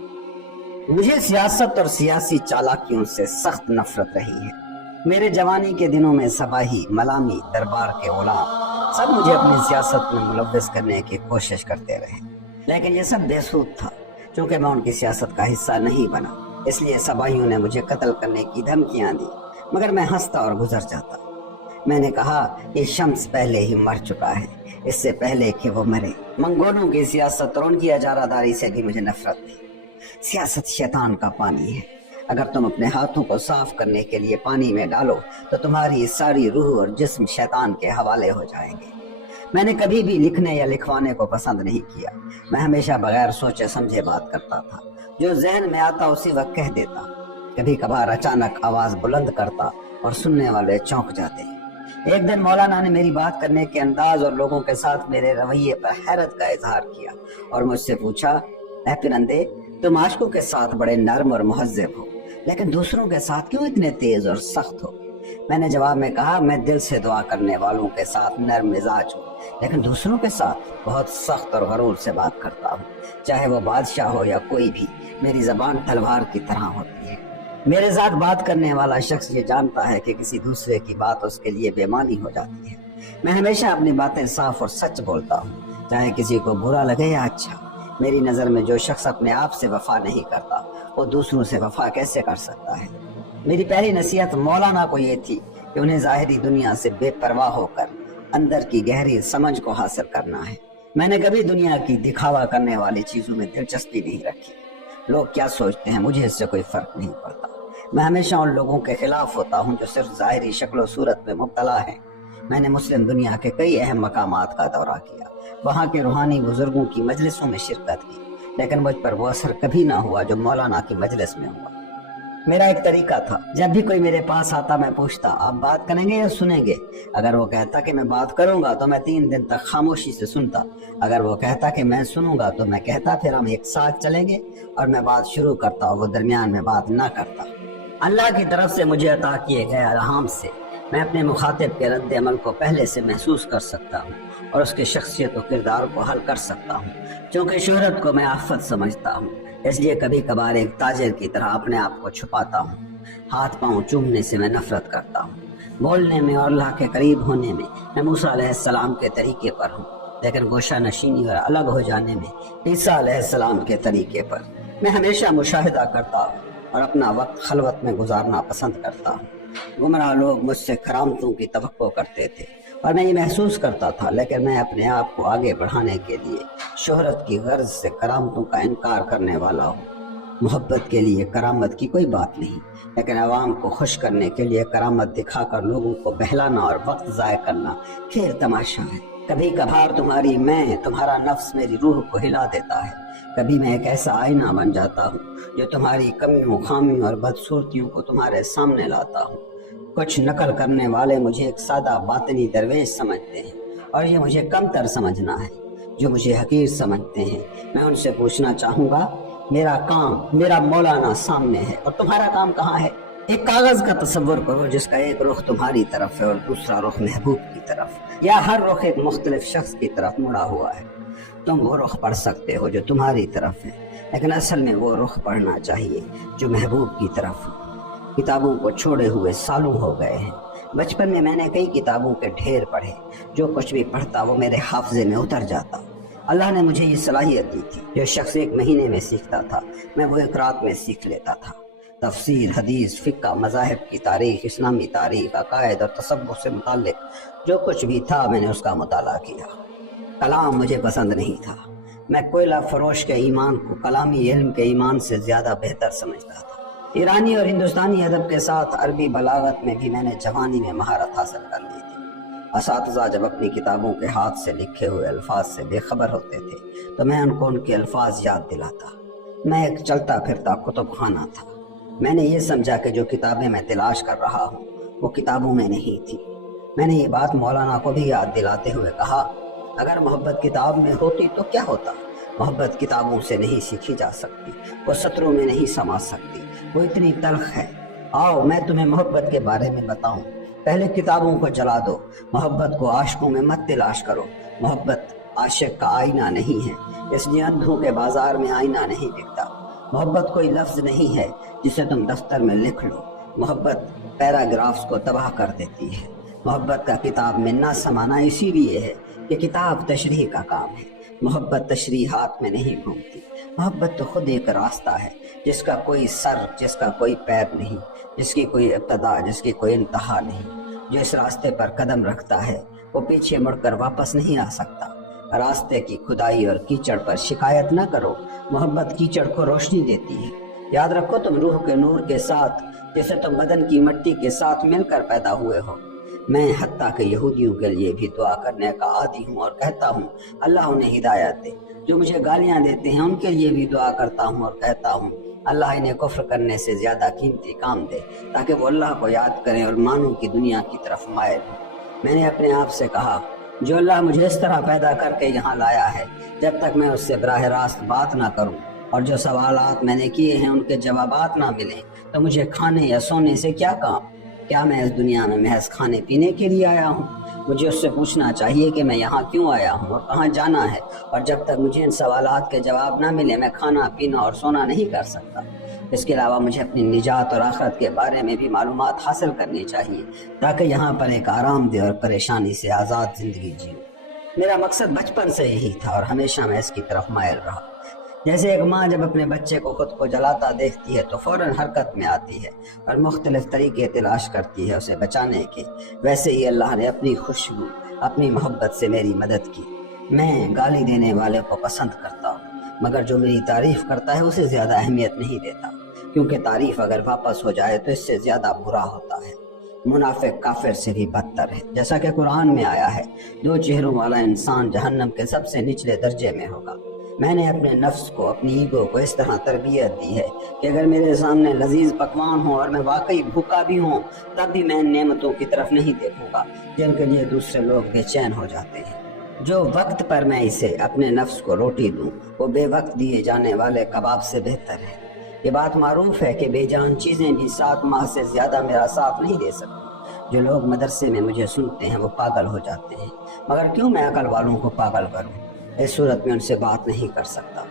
مجھے سیاست اور سیاسی چالاکیوں سے سخت نفرت رہی ہے۔ میرے جوانی کے دنوں میں سپاہی، ملامی، دربار کے غلام سب مجھے اپنی سیاست میں ملوث کرنے کی کوشش کرتے رہے، لیکن یہ سب بے سود تھا۔ چونکہ میں ان کی سیاست کا حصہ نہیں بنا، اس لیے سپاہیوں نے مجھے قتل کرنے کی دھمکیاں دی، مگر میں ہنستا اور گزر جاتا۔ میں نے کہا، یہ شمس پہلے ہی مر چکا ہے، اس سے پہلے کہ وہ مرے۔ منگولوں کی سیاست اور ان کی اجارہ داری سے بھی مجھے نفرت تھی۔ سیاست شیطان کا پانی ہے۔ اگر تم اپنے ہاتھوں کو صاف کرنے کے لیے پانی میں ڈالو تو تمہاری ساری روح اور جسم شیطان کے حوالے ہو جائیں گے۔ میں نے کبھی بھی لکھنے یا لکھوانے کو پسند نہیں کیا۔ میں ہمیشہ بغیر سوچے سمجھے بات کرتا تھا، جو ذہن میں آتا اسی وقت کہہ دیتا۔ کبھی کبھار اچانک آواز بلند کرتا اور سننے والے چونک جاتے۔ ایک دن مولانا نے میری بات کرنے کے انداز اور لوگوں کے ساتھ میرے رویے پر حیرت کا اظہار کیا اور مجھ سے پوچھا، اے پرندے، تم عاشقوں کے ساتھ بڑے نرم اور مہذب ہو، لیکن دوسروں کے ساتھ کیوں اتنے تیز اور سخت ہو؟ میں نے جواب میں کہا، میں دل سے دعا کرنے والوں کے ساتھ نرم مزاج ہوں، لیکن دوسروں کے ساتھ بہت سخت اور غرور سے بات کرتا ہوں۔ چاہے وہ بادشاہ ہو یا کوئی بھی، میری زبان تلوار کی طرح ہوتی ہے۔ میرے ساتھ بات کرنے والا شخص یہ جانتا ہے کہ کسی دوسرے کی بات اس کے لیے بے معنی ہو جاتی ہے۔ میں ہمیشہ اپنی باتیں صاف اور سچ بولتا ہوں، چاہے کسی کو برا لگے یا اچھا۔ میری نظر میں جو شخص اپنے آپ سے وفا نہیں کرتا وہ دوسروں سے وفا کیسے کر سکتا ہے؟ میری پہلی نصیحت مولانا کو یہ تھی کہ انہیں ظاہری دنیا سے بے پرواہ ہو کر اندر کی گہری سمجھ کو حاصل کرنا ہے۔ میں نے کبھی دنیا کی دکھاوا کرنے والی چیزوں میں دلچسپی نہیں رکھی۔ لوگ کیا سوچتے ہیں مجھے اس سے کوئی فرق نہیں پڑتا۔ میں ہمیشہ ان لوگوں کے خلاف ہوتا ہوں جو صرف ظاہری شکل و صورت میں مبتلا ہیں۔ میں نے مسلم دنیا کے کئی اہم مقامات کا دورہ کیا، وہاں کے روحانی بزرگوں کی مجلسوں میں شرکت کی، لیکن مجھ پر وہ اثر کبھی نہ ہوا جو مولانا کی مجلس میں ہوا۔ میرا ایک طریقہ تھا، جب بھی کوئی میرے پاس آتا میں پوچھتا آپ بات کریں گے یا سنیں گے؟ اگر وہ کہتا کہ میں بات کروں گا تو میں 3 دن تک خاموشی سے سنتا، اگر وہ کہتا کہ میں سنوں گا تو میں کہتا پھر ہم ایک ساتھ چلیں گے، اور میں بات شروع کرتا اور وہ درمیان میں بات نہ کرتا۔ اللہ کی طرف سے مجھے عطا کیے گئے الہام سے میں اپنے مخاطب کے رد عمل کو پہلے سے محسوس کر سکتا ہوں اور اس کی شخصیت و کردار کو حل کر سکتا ہوں۔ چونکہ شہرت کو میں آفت سمجھتا ہوں، اس لیے کبھی کبھار ایک تاجر کی طرح اپنے آپ کو چھپاتا ہوں۔ ہاتھ پاؤں چومنے سے میں نفرت کرتا ہوں، بولنے میں اور اللہ کے قریب ہونے میں میں موسیٰ علیہ السلام کے طریقے پر ہوں، لیکن گوشہ نشینی اور الگ ہو جانے میں عیسیٰ علیہ السلام کے طریقے پر۔ میں ہمیشہ مشاہدہ کرتا ہوں اور اپنا وقت خلوت میں گزارنا پسند کرتا ہوں۔ گمراہ لوگ مجھ سے کرامتوں کی توقع کرتے تھے اور میں یہ محسوس کرتا تھا، لیکن میں اپنے آپ کو آگے بڑھانے کے لیے شہرت کی غرض سے کرامتوں کا انکار کرنے والا ہوں۔ محبت کے لیے کرامت کی کوئی بات نہیں، لیکن عوام کو خوش کرنے کے لیے کرامت دکھا کر لوگوں کو بہلانا اور وقت ضائع کرنا کھیر تماشا ہے۔ کبھی کبھار تمہاری میں، تمہارا نفس میری روح کو ہلا دیتا ہے، کبھی میں ایک ایسا آئینہ بن جاتا ہوں جو تمہاری کمیوں، خامیوں اور بدصورتیوں کو تمہارے سامنے لاتا ہوں۔ کچھ نقل کرنے والے مجھے ایک سادہ باطنی درویش سمجھتے ہیں اور یہ مجھے کم تر سمجھنا ہے۔ جو مجھے حقیر سمجھتے ہیں میں ان سے پوچھنا چاہوں گا، میرا کام، میرا مولانا سامنے ہے اور تمہارا کام کہاں ہے؟ ایک کاغذ کا تصور کرو جس کا ایک رخ تمہاری طرف ہے اور دوسرا رخ محبوب کی طرف، یا ہر رخ ایک مختلف شخص کی طرف مڑا ہوا ہے۔ تم وہ رخ پڑھ سکتے ہو جو تمہاری طرف ہے، لیکن اصل میں وہ رخ پڑھنا چاہیے جو محبوب کی طرف ہے۔ کتابوں کو چھوڑے ہوئے سالوں ہو گئے ہیں۔ بچپن میں میں نے کئی کتابوں کے ڈھیر پڑھے، جو کچھ بھی پڑھتا وہ میرے حافظے میں اتر جاتا۔ اللہ نے مجھے یہ صلاحیت دی تھی، جو شخص 1 مہینے میں سیکھتا تھا میں وہ 1 رات میں سیکھ لیتا تھا۔ تفسیر، حدیث، فقہ، مذاہب کی تاریخ، اسلامی تاریخ، عقائد اور تصوف سے متعلق جو کچھ بھی تھا میں نے اس کا مطالعہ کیا۔ کلام مجھے پسند نہیں تھا، میں کوئلہ فروش کے ایمان کو کلامی علم کے ایمان سے زیادہ بہتر سمجھتا تھا۔ ایرانی اور ہندوستانی ادب کے ساتھ عربی بلاغت میں بھی میں نے جوانی میں مہارت حاصل کر لی تھی۔ اساتذہ جب اپنی کتابوں کے ہاتھ سے لکھے ہوئے الفاظ سے بے خبر ہوتے تھے تو میں ان کو ان کے الفاظ یاد دلاتا۔ میں ایک چلتا پھرتا کتب خانہ تھا۔ میں نے یہ سمجھا کہ جو کتابیں میں تلاش کر رہا ہوں وہ کتابوں میں نہیں تھی۔ میں نے یہ بات مولانا کو بھی یاد دلاتے ہوئے کہا، اگر محبت کتاب میں ہوتی تو کیا ہوتا؟ محبت کتابوں سے نہیں سیکھی جا سکتی، وہ سطروں میں نہیں سما سکتی، وہ اتنی تلخ ہے۔ آؤ میں تمہیں محبت کے بارے میں بتاؤں۔ پہلے کتابوں کو جلا دو، محبت کو عاشقوں میں مت تلاش کرو۔ محبت عاشق کا آئینہ نہیں ہے، اس لیے اندھوں کے بازار میں آئینہ نہیں بکتا۔ محبت کوئی لفظ نہیں ہے جسے تم دفتر میں لکھ لو۔ محبت پیراگرافز کو تباہ کر دیتی ہے۔ محبت کا کتاب میں نہ سمانا اسی لیے ہے کہ کتاب تشریح کا کام ہے۔ محبت تشریحات میں نہیں گھومتی۔ محبت تو خود ایک راستہ ہے جس کا کوئی سر، جس کا کوئی پیر نہیں، جس کی کوئی ابتدا، جس کی کوئی انتہا نہیں۔ جو اس راستے پر قدم رکھتا ہے وہ پیچھے مڑ کر واپس نہیں آ سکتا۔ راستے کی کھدائی اور کیچڑ پر شکایت نہ کرو، محبت کیچڑ کو روشنی دیتی ہے۔ یاد رکھو تم روح کے نور کے ساتھ جیسے تم بدن کی مٹی کے ساتھ مل کر پیدا ہوئے ہو۔ میں حتیٰ کہ یہودیوں کے لیے بھی دعا کرنے کا عادی ہوں اور کہتا ہوں اللہ انہیں ہدایت دے۔ جو مجھے گالیاں دیتے ہیں ان کے لیے بھی دعا کرتا ہوں اور کہتا ہوں اللہ انہیں کفر کرنے سے زیادہ قیمتی کام دے تاکہ وہ اللہ کو یاد کریں اور معنوں کی دنیا کی طرف مائل ہوں۔ میں نے اپنے آپ سے کہا جو اللہ مجھے اس طرح پیدا کر کے یہاں لایا ہے، جب تک میں اس سے براہ راست بات نہ کروں اور جو سوالات میں نے کیے ہیں ان کے جوابات نہ ملیں تو مجھے کھانے یا سونے سے کیا کام؟ کیا میں اس دنیا میں محض کھانے پینے کے لیے آیا ہوں؟ مجھے اس سے پوچھنا چاہیے کہ میں یہاں کیوں آیا ہوں اور کہاں جانا ہے، اور جب تک مجھے ان سوالات کے جواب نہ ملے میں کھانا پینا اور سونا نہیں کر سکتا۔ اس کے علاوہ مجھے اپنی نجات اور آخرت کے بارے میں بھی معلومات حاصل کرنی چاہیے تاکہ یہاں پر ایک آرام دہ اور پریشانی سے آزاد زندگی جیوں۔ میرا مقصد بچپن سے یہی تھا اور ہمیشہ میں اس کی طرف مائل رہا۔ جیسے ایک ماں جب اپنے بچے کو خود کو جلاتا دیکھتی ہے تو فوراً حرکت میں آتی ہے اور مختلف طریقے تلاش کرتی ہے اسے بچانے کے، ویسے ہی اللہ نے اپنی خوشبو، اپنی محبت سے میری مدد کی۔ میں گالی دینے والے کو پسند کرتا ہوں، مگر جو میری تعریف کرتا ہے اسے زیادہ اہمیت نہیں دیتا، کیونکہ تعریف اگر واپس ہو جائے تو اس سے زیادہ برا ہوتا ہے۔ منافق کافر سے بھی بدتر ہے، جیسا کہ قرآن میں آیا ہے 2 چہروں والا انسان جہنم کے سب سے نچلے درجے میں ہوگا۔ میں نے اپنے نفس کو، اپنی ایگو کو اس طرح تربیت دی ہے کہ اگر میرے سامنے لذیذ پکوان ہوں اور میں واقعی بھوکا بھی ہوں تب بھی میں ان نعمتوں کی طرف نہیں دیکھوں گا جن کے لیے دوسرے لوگ بے چین ہو جاتے ہیں۔ جو وقت پر میں اسے، اپنے نفس کو روٹی دوں، وہ بے وقت دیے جانے والے کباب سے بہتر ہے۔ یہ بات معروف ہے کہ بے جان چیزیں بھی 7 ماہ سے زیادہ میرا ساتھ نہیں دے سکتی۔ جو لوگ مدرسے میں مجھے سنتے ہیں وہ پاگل ہو جاتے ہیں، مگر کیوں میں عقل والوں کو پاگل کروں؟ اس صورت میں ان سے بات نہیں کر سکتا۔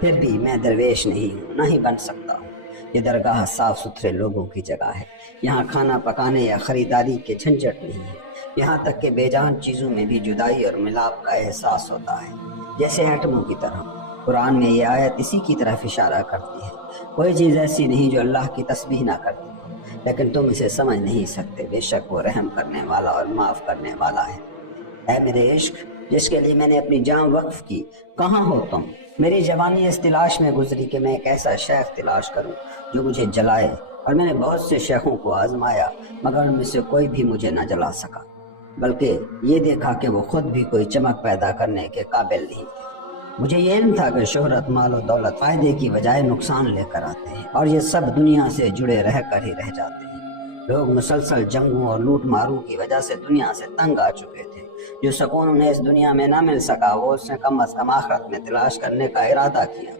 پھر بھی میں درویش نہیں ہوں، نہ ہی بن سکتا ہوں۔ یہ درگاہ صاف ستھرے لوگوں کی جگہ ہے۔ یہاں کھانا پکانے یا خریداری کے جھنجھٹ نہیں ہے۔ یہاں تک کہ بے جان چیزوں میں بھی جدائی اور ملاپ کا احساس ہوتا ہے، جیسے ایٹموں کی طرح۔ قرآن میں یہ آیت اسی کی طرف اشارہ کرتی ہے۔ کوئی چیز ایسی نہیں جو اللہ کی تسبیح نہ کرتی، لیکن تم اسے سمجھ نہیں سکتے۔ بے شک وہ رحم کرنے والا اور معاف کرنے والا ہے۔ اے میرے عشق، جس کے لیے میں نے اپنی جان وقف کی، کہاں ہو تم؟ میری جوانی اس تلاش میں گزری کہ میں ایک ایسا شیخ تلاش کروں جو مجھے جلائے، اور میں نے بہت سے شیخوں کو آزمایا مگر ان میں سے کوئی بھی مجھے نہ جلا سکا، بلکہ یہ دیکھا کہ وہ خود بھی کوئی چمک پیدا کرنے کے قابل نہیں تھے۔ مجھے یہ علم تھا کہ شہرت، مال و دولت فائدے کی بجائے نقصان لے کر آتے ہیں، اور یہ سب دنیا سے جڑے رہ کر ہی رہ جاتے ہیں۔ لوگ مسلسل جنگوں اور لوٹ ماروں کی وجہ سے دنیا سے تنگ آ چکے تھے۔ جو سکون انہیں اس دنیا میں نہ مل سکا وہ اس نے کم از کم آخرت میں تلاش کرنے کا ارادہ کیا۔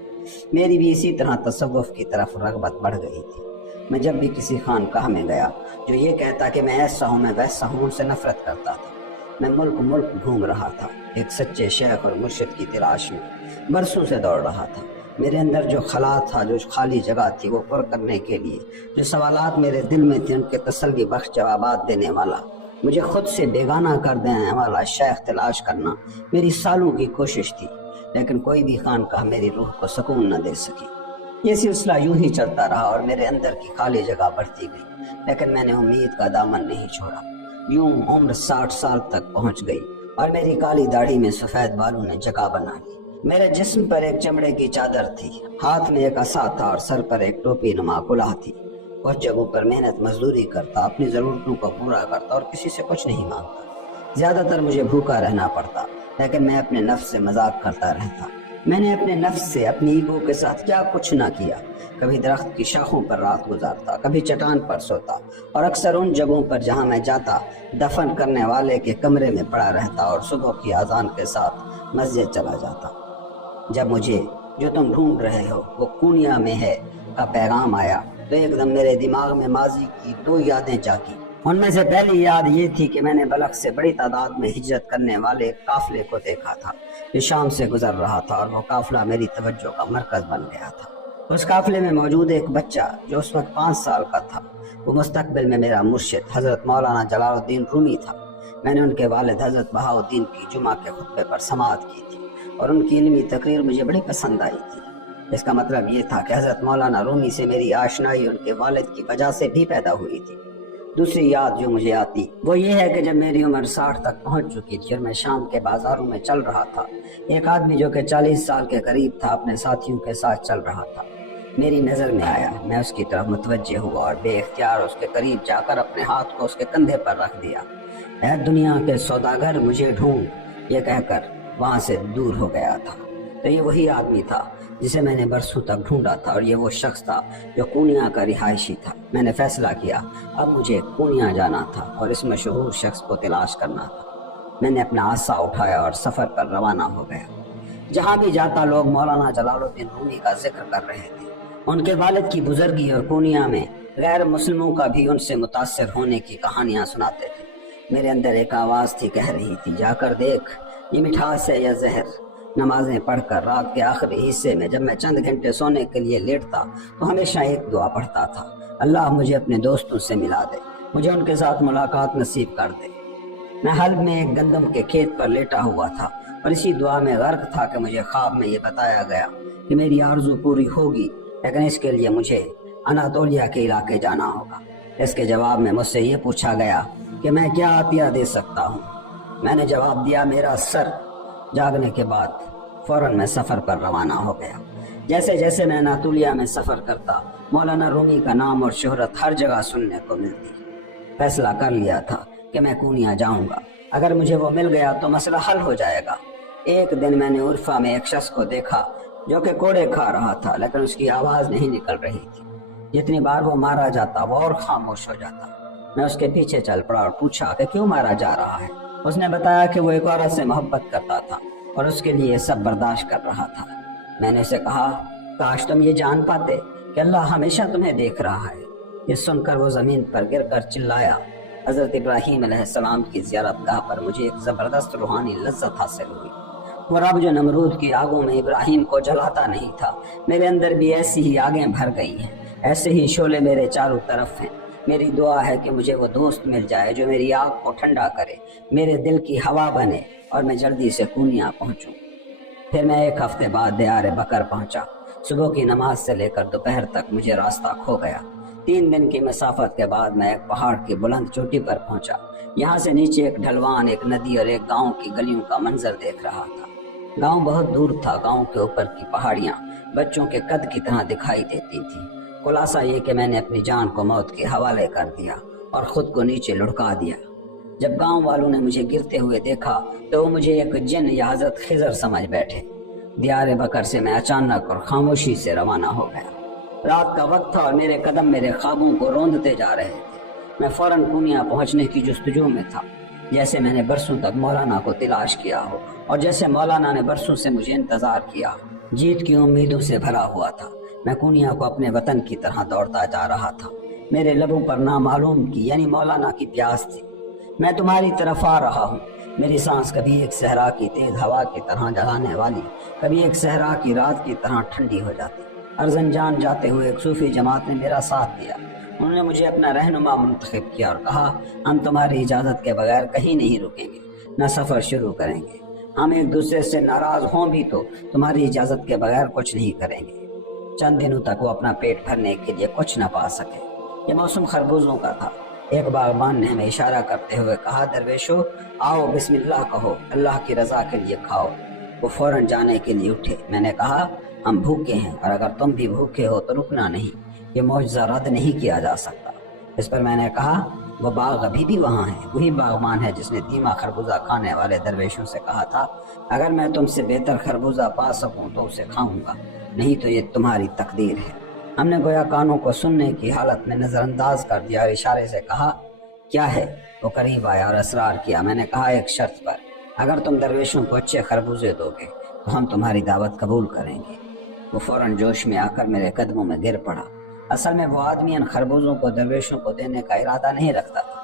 میری بھی اسی طرح تصوف کی طرف رغبت بڑھ گئی تھی۔ میں جب بھی کسی خانقاہ میں گیا جو یہ کہتا کہ میں ایسا ہوں، میں ویسا ہوں، ان سے نفرت کرتا تھا۔ میں ملک ملک گھوم رہا تھا، ایک سچے شیخ اور مرشد کی تلاش میں برسوں سے دوڑ رہا تھا۔ میرے اندر جو خلا تھا، جو خالی جگہ تھی، وہ پر کرنے کے لیے جو سوالات میرے دل میں تھے ان کے تسلی بخش جوابات دینے والا، مجھے خود سے بیگانہ کر دینے والا شیخ تلاش کرنا میری سالوں کی کوشش تھی، لیکن کوئی بھی خانقاہ میری روح کو سکون نہ دے سکی۔ یہ سلسلہ یوں ہی چلتا رہا اور میرے اندر کی خالی جگہ بڑھتی گئی، لیکن میں نے امید کا دامن نہیں چھوڑا۔ یوں عمر 60 سال تک پہنچ گئی اور میری کالی داڑھی میں سفید بالوں نے جگہ بنا لی۔ میرے جسم پر ایک چمڑے کی چادر تھی، ہاتھ میں ایک عصا تھا اور سر پر ایک ٹوپی نما کلاه تھی۔ کچھ جگہوں پر محنت مزدوری کرتا، اپنی ضرورتوں کو پورا کرتا اور کسی سے کچھ نہیں مانگتا۔ زیادہ تر مجھے بھوکا رہنا پڑتا، لیکن میں اپنے نفس سے مذاق کرتا رہتا۔ میں نے اپنے نفس سے، اپنی ایگو کے ساتھ کیا کچھ نہ کیا۔ کبھی درخت کی شاخوں پر رات گزارتا، کبھی چٹان پر سوتا، اور اکثر ان جگہوں پر جہاں میں جاتا دفن کرنے والے کے کمرے میں پڑا رہتا اور صبح کی اذان کے ساتھ مسجد چلا جاتا۔ جب مجھے جو تم ڈھونڈ رہے ہو وہ کونیا میں ہے کا پیغام آیا تو ایک دم میرے دماغ میں ماضی کی 2 یادیں جاگی۔ ان میں سے پہلی یاد یہ تھی کہ میں نے بلخ سے بڑی تعداد میں ہجرت کرنے والے ایک قافلے کو دیکھا تھا جو شام سے گزر رہا تھا، اور وہ قافلہ میری توجہ کا مرکز بن گیا تھا۔ اس قافلے میں موجود ایک بچہ جو اس وقت 5 سال کا تھا، وہ مستقبل میں میرا مرشد حضرت مولانا جلال الدین رومی تھا۔ میں نے ان کے والد حضرت بہاؤالدین کی جمعہ کے خطبے پر سماعت کی تھی اور ان کی علمی تقریر مجھے بڑی پسند آئی تھی۔ اس کا مطلب یہ تھا کہ حضرت مولانا رومی سے میری آشنائی ان کے والد کی وجہ سے بھی پیدا ہوئی تھی۔ دوسری یاد جو مجھے آتی وہ یہ ہے کہ جب میری عمر 60 تک پہنچ چکی تھی اور میں شام کے بازاروں میں چل رہا تھا، ایک آدمی جو کہ 40 سال کے قریب تھا اپنے ساتھیوں کے ساتھ چل رہا تھا۔ میری نظر میں آیا، میں اس کی طرف متوجہ ہوا اور بے اختیار اس کے قریب جا کر اپنے ہاتھ کو اس کے کندھے پر رکھ دیا۔ اے دنیا کے سوداگر مجھے ڈھونڈ، یہ کہہ کر وہاں سے دور ہو گیا تھا۔ تو یہ وہی آدمی تھا جسے میں نے برسوں تک ڈھونڈا تھا، اور یہ وہ شخص تھا جو کونیا کا رہائشی تھا۔ میں نے فیصلہ کیا اب مجھے کونیا جانا تھا اور اس مشہور شخص کو تلاش کرنا تھا۔ میں نے اپنا عصا اٹھایا اور سفر پر روانہ ہو گیا۔ جہاں بھی جاتا لوگ مولانا جلال الدین رومی کا ذکر کر رہے تھے، ان کے والد کی بزرگی اور کونیا میں غیر مسلموں کا بھی ان سے متاثر ہونے کی کہانیاں سناتے تھے۔ میرے اندر ایک آواز تھی، کہہ رہی تھی جا کر دیکھ یہ مٹھاس ہے یا زہر۔ نمازیں پڑھ کر رات کے آخری حصے میں جب میں چند گھنٹے سونے کے لیے لیٹتا تو ہمیشہ ایک دعا پڑھتا تھا، اللہ مجھے اپنے دوستوں سے ملا دے، مجھے ان کے ساتھ ملاقات نصیب کر دے۔ میں حلب میں ایک گندم کے کھیت پر لیٹا ہوا تھا اور اسی دعا میں غرق تھا کہ مجھے خواب میں یہ بتایا گیا کہ میری آرزو پوری ہوگی، لیکن اس کے لیے مجھے اناتولیا کے علاقے جانا ہوگا۔ اس کے جواب میں مجھ سے یہ پوچھا گیا کہ میں کیا عطیہ دے سکتا ہوں۔ میں نے جواب دیا میرا سر۔ جاگنے کے بعد فوراً میں سفر پر روانہ ہو گیا۔ جیسے جیسے میں اناتولیا میں سفر کرتا مولانا رومی کا نام اور شہرت ہر جگہ سننے کو ملتی۔ فیصلہ کر لیا تھا کہ میں کونیا جاؤں گا، اگر مجھے وہ مل گیا تو مسئلہ حل ہو جائے گا، ایک دن میں نے عرفہ میں ایک شخص کو دیکھا جو کہ کوڑے کھا رہا تھا، لیکن اس کی آواز نہیں نکل رہی تھی۔ جتنی بار وہ مارا جاتا وہ اور خاموش ہو جاتا۔ میں اس کے پیچھے چل پڑا اور پوچھا کہ کیوں مارا جا رہا ہے۔ اس نے بتایا کہ وہ ایک عورت سے محبت کرتا تھا اور اس کے لیے سب برداشت کر رہا تھا۔ میں نے اسے کہا، کاش تم یہ جان پاتے کہ اللہ ہمیشہ تمہیں دیکھ رہا ہے۔ یہ سن کر وہ زمین پر گر کر چلایا۔ حضرت ابراہیم علیہ السلام کی زیارت گاہ پر مجھے ایک زبردست روحانی لذت حاصل ہوئی۔ وہ رب جو نمرود کی آگوں میں ابراہیم کو جلاتا نہیں تھا، میرے اندر بھی ایسی ہی آگیں بھر گئی ہیں، ایسے ہی شعلے میرے چاروں طرف ہیں۔ میری دعا ہے کہ مجھے وہ دوست مل جائے جو میری آگ کو ٹھنڈا کرے، میرے دل کی ہوا بنے اور میں جلدی سے کونیا پہنچوں۔ پھر میں ایک ہفتے بعد دیار بکر پہنچا۔ صبح کی نماز سے لے کر دوپہر تک مجھے راستہ کھو گیا۔ 3 دن کی مسافت کے بعد میں ایک پہاڑ کی بلند چوٹی پر پہنچا۔ یہاں سے نیچے ایک ڈھلوان، ایک ندی اور ایک گاؤں کی گلیوں کا منظر دیکھ رہا تھا۔ گاؤں بہت دور تھا۔ گاؤں کے اوپر کی پہاڑیاں بچوں کے قد کی طرح دکھائی دیتی تھیں۔ خلاصہ یہ کہ میں نے اپنی جان کو موت کے حوالے کر دیا اور خود کو نیچے لڑکا دیا۔ جب گاؤں والوں نے مجھے گرتے ہوئے دیکھا تو وہ مجھے ایک جن یا حضرت خضر سمجھ بیٹھے۔ دیار بکر سے میں اچانک اور خاموشی سے روانہ ہو گیا۔ رات کا وقت تھا اور میرے قدم میرے خوابوں کو روندتے جا رہے تھے۔ میں فوراً پونیا پہنچنے کی جستجو میں تھا، جیسے میں نے برسوں تک مولانا کو تلاش کیا ہو اور جیسے مولانا نے برسوں سے مجھے انتظار کیا۔ جیت کی امیدوں سے بھرا ہوا تھا۔ میں پونیا کو اپنے وطن کی طرح دوڑتا جا رہا تھا۔ میرے لبوں پر نامعلوم کی یعنی مولانا کی پیاس تھی۔ میں تمہاری طرف آ رہا ہوں۔ میری سانس کبھی ایک صحرا کی تیز ہوا کی طرح جلانے والی، کبھی ایک صحرا کی رات کی طرح ٹھنڈی ہو جاتی۔ ارزنجان جاتے ہوئے ایک صوفی جماعت نے میرا ساتھ دیا۔ انہوں نے مجھے اپنا رہنما منتخب کیا اور کہا، ہم تمہاری اجازت کے بغیر کہیں نہیں رکیں گے، نہ سفر شروع کریں گے۔ ہم ایک دوسرے سے ناراض ہوں بھی تو تمہاری اجازت کے بغیر کچھ نہیں کریں گے۔ چند دنوں تک وہ اپنا پیٹ بھرنے کے لیے کچھ نہ پا سکے۔ یہ موسم خربوزوں کا تھا۔ ایک باغبان نے ہمیں اشارہ کرتے ہوئے کہا، درویشو آؤ بسم اللہ کہو، اللہ کی رضا کے لیے کھاؤ۔ وہ فوراً جانے کے لیے اٹھے۔ میں نے کہا، ہم بھوکے ہیں اور اگر تم بھی بھوکے ہو تو رکنا نہیں، یہ معجزہ رد نہیں کیا جا سکتا۔ اس پر میں نے کہا، وہ باغ ابھی بھی وہاں ہے۔ وہی باغبان ہے جس نے دیما خربوزہ کھانے والے درویشوں سے کہا تھا، اگر میں تم سے بہتر خربوزہ پا سکوں تو اسے کھاؤں گا، نہیں تو یہ تمہاری تقدیر ہے۔ ہم نے گویا کانوں کو سننے کی حالت میں نظر انداز کر دیا اور اشارے سے کہا، کیا ہے؟ وہ قریب آیا اور اصرار کیا۔ میں نے کہا، ایک شرط پر، اگر تم درویشوں کو اچھے خربوزے دو گے تو ہم تمہاری دعوت قبول کریں گے۔ وہ فوراً جوش میں آ کر میرے قدموں میں گر پڑا۔ اصل میں وہ آدمی ان خربوزوں کو درویشوں کو دینے کا ارادہ نہیں رکھتا تھا۔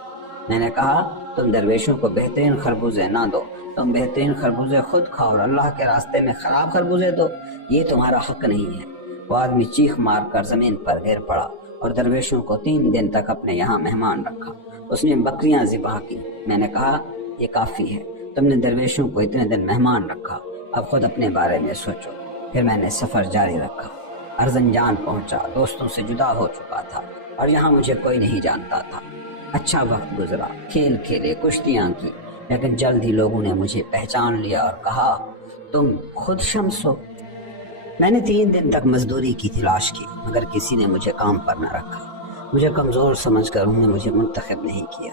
میں نے کہا، تم درویشوں کو بہترین خربوزے نہ دو، تم بہترین خربوزے خود کھاؤ اور اللہ کے راستے میں خراب خربوزے دو، یہ تمہارا حق نہیں ہے۔ وہ آدمی چیخ مار کر زمین پر گر پڑا اور درویشوں کو 3 دن تک اپنے یہاں مہمان رکھا۔ اس نے بکریاں ذبح کی۔ میں نے کہا، یہ کافی ہے، تم نے درویشوں کو اتنے دن مہمان رکھا، اب خود اپنے بارے میں سوچو۔ پھر میں نے سفر جاری رکھا۔ ارزنجان پہنچا، دوستوں سے جدا ہو چکا تھا اور یہاں مجھے کوئی نہیں جانتا تھا۔ اچھا وقت گزرا، کھیل کھیلے، کشتیاں کی، لیکن جلد ہی لوگوں نے مجھے پہچان لیا اور کہا، تم خود شمس ہو۔ میں نے 3 دن تک مزدوری کی تلاش کی مگر کسی نے مجھے کام پر نہ رکھا۔ مجھے کمزور سمجھ کر انہوں نے مجھے منتخب نہیں کیا۔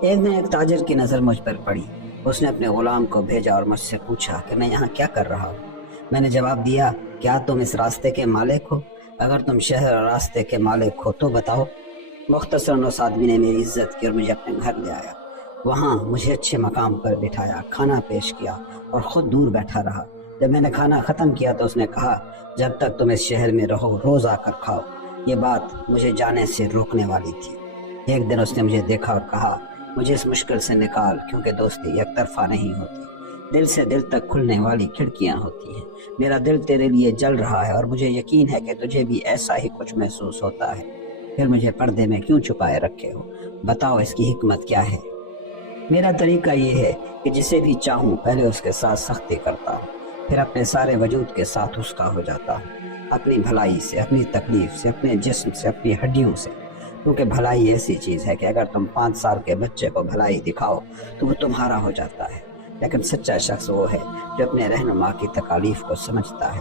ایک دن ایک تاجر کی نظر مجھ پر پڑی۔ اس نے اپنے غلام کو بھیجا اور مجھ سے پوچھا کہ میں یہاں کیا کر رہا ہوں۔ میں نے جواب دیا، کیا تم اس راستے کے مالک ہو؟ اگر تم شہر اور راستے کے مالک ہو تو بتاؤ۔ مختصراً اس آدمی نے میری عزت کی اور مجھے اپنے گھر لے آیا۔ وہاں مجھے اچھے مقام پر بٹھایا، کھانا پیش کیا اور خود دور بیٹھا رہا۔ جب میں نے کھانا ختم کیا تو اس نے کہا، جب تک تم اس شہر میں رہو روز آ کر کھاؤ۔ یہ بات مجھے جانے سے روکنے والی تھی۔ ایک دن اس نے مجھے دیکھا اور کہا، مجھے اس مشکل سے نکال، کیونکہ دوستی یک طرفہ نہیں ہوتی، دل سے دل تک کھلنے والی کھڑکیاں ہوتی ہیں۔ میرا دل تیرے لیے جل رہا ہے اور مجھے یقین ہے کہ تجھے بھی ایسا ہی کچھ محسوس ہوتا ہے، پھر مجھے پردے میں کیوں چھپائے رکھے ہو؟ بتاؤ اس کی حکمت کیا ہے؟ میرا طریقہ یہ ہے کہ جسے بھی چاہوں پہلے اس کے ساتھ سختی کرتا ہوں، پھر اپنے سارے وجود کے ساتھ اس کا ہو جاتا ہوں، اپنی بھلائی سے، اپنی تکلیف سے، اپنے جسم سے، اپنی ہڈیوں سے، کیونکہ بھلائی ایسی چیز ہے کہ اگر تم 5 سال کے بچے کو بھلائی دکھاؤ تو وہ تمہارا ہو جاتا ہے، لیکن سچا شخص وہ ہے جو اپنے رہنما کی تکالیف کو سمجھتا ہے۔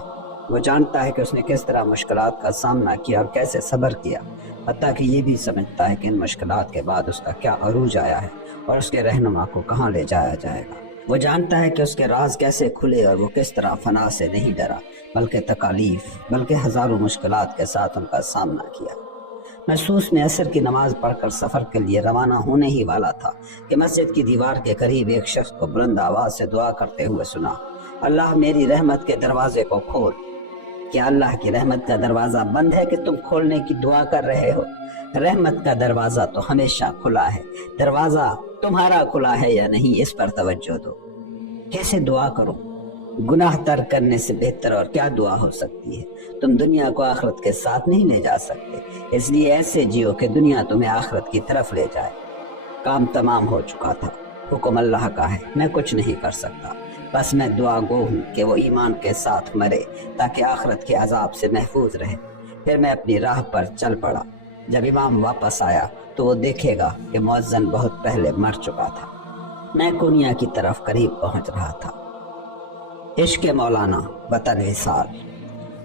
وہ جانتا ہے کہ اس نے کس طرح مشکلات کا سامنا کیا اور کیسے صبر کیا، حتیٰ کہ یہ بھی سمجھتا ہے کہ ان مشکلات کے بعد اس کا کیا عروج آیا ہے اور اس کے رہنما کو کہاں لے جایا جائے گا۔ وہ جانتا ہے کہ اس کے راز کیسے کھلے اور وہ کس طرح فنا سے نہیں ڈرا بلکہ تکالیف بلکہ ہزاروں مشکلات کے ساتھ ان کا سامنا کیا۔ محسوس میں عصر کی نماز پڑھ کر سفر کے لیے روانہ ہونے ہی والا تھا کہ مسجد کی دیوار کے قریب ایک شخص کو بلند آواز سے دعا کرتے ہوئے سنا، اللہ میری رحمت کے دروازے کو کھول۔ کیا اللہ کی رحمت کا دروازہ بند ہے کہ تم کھولنے کی دعا کر رہے ہو؟ رحمت کا دروازہ تو ہمیشہ کھلا ہے، دروازہ تمہارا کھلا ہے یا نہیں اس پر توجہ دو۔ کیسے دعا کرو؟ گناہ ترک کرنے سے بہتر اور کیا دعا ہو سکتی ہے؟ تم دنیا کو آخرت کے ساتھ نہیں لے جا سکتے، اس لیے ایسے جیو کہ دنیا تمہیں آخرت کی طرف لے جائے۔ کام تمام ہو چکا تھا، حکم اللہ کا ہے، میں کچھ نہیں کر سکتا، بس میں دعا گو ہوں کہ وہ ایمان کے ساتھ مرے تاکہ آخرت کے عذاب سے محفوظ رہے۔ پھر میں اپنی راہ پر چل پڑا۔ جب امام واپس آیا تو وہ دیکھے گا کہ مؤذن بہت پہلے مر چکا تھا۔ میں کونیا کی طرف قریب پہنچ رہا تھا۔ عشق مولانا وطن وصال۔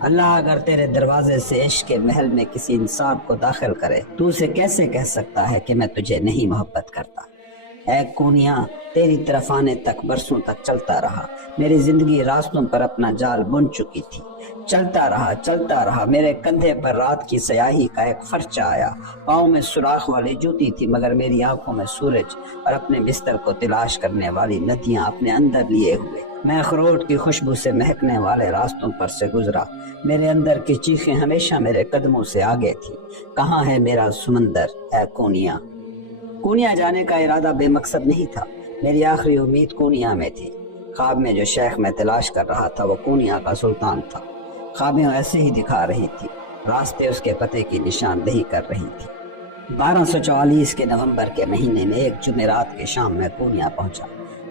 اللہ اگر تیرے دروازے سے عشق کے محل میں کسی انسان کو داخل کرے تو اسے کیسے کہہ سکتا ہے کہ میں تجھے نہیں محبت کرتا؟ اے کونیا، تیری طرف آنے تک برسوں تک چلتا رہا، میری زندگی راستوں پر اپنا جال بن چکی تھی۔ چلتا رہا، میرے کندھے پر رات کی سیاہی کا ایک فرچہ آیا، پاؤں میں سوراخ والی جوتی تھی مگر میری آنکھوں میں سورج اور اپنے بستر کو تلاش کرنے والی ندیاں اپنے اندر لیے ہوئے۔ میں اخروٹ کی خوشبو سے مہکنے والے راستوں پر سے گزرا، میرے اندر کی چیخیں ہمیشہ میرے قدموں سے آگے تھی۔ کہاں ہے میرا سمندر اے کونیا؟ کونیا جانے کا ارادہ بے مقصد نہیں تھا، میری آخری امید کونیا میں تھی۔ خواب میں جو شیخ میں تلاش کر رہا تھا وہ کونیا کا سلطان تھا۔ خوابیں ایسے ہی دکھا رہی تھی، راستے اس کے پتے کی نشاندہی کر رہی تھی۔ 1244 کے نومبر کے مہینے میں ایک جمعرات کی شام میں کونیا پہنچا۔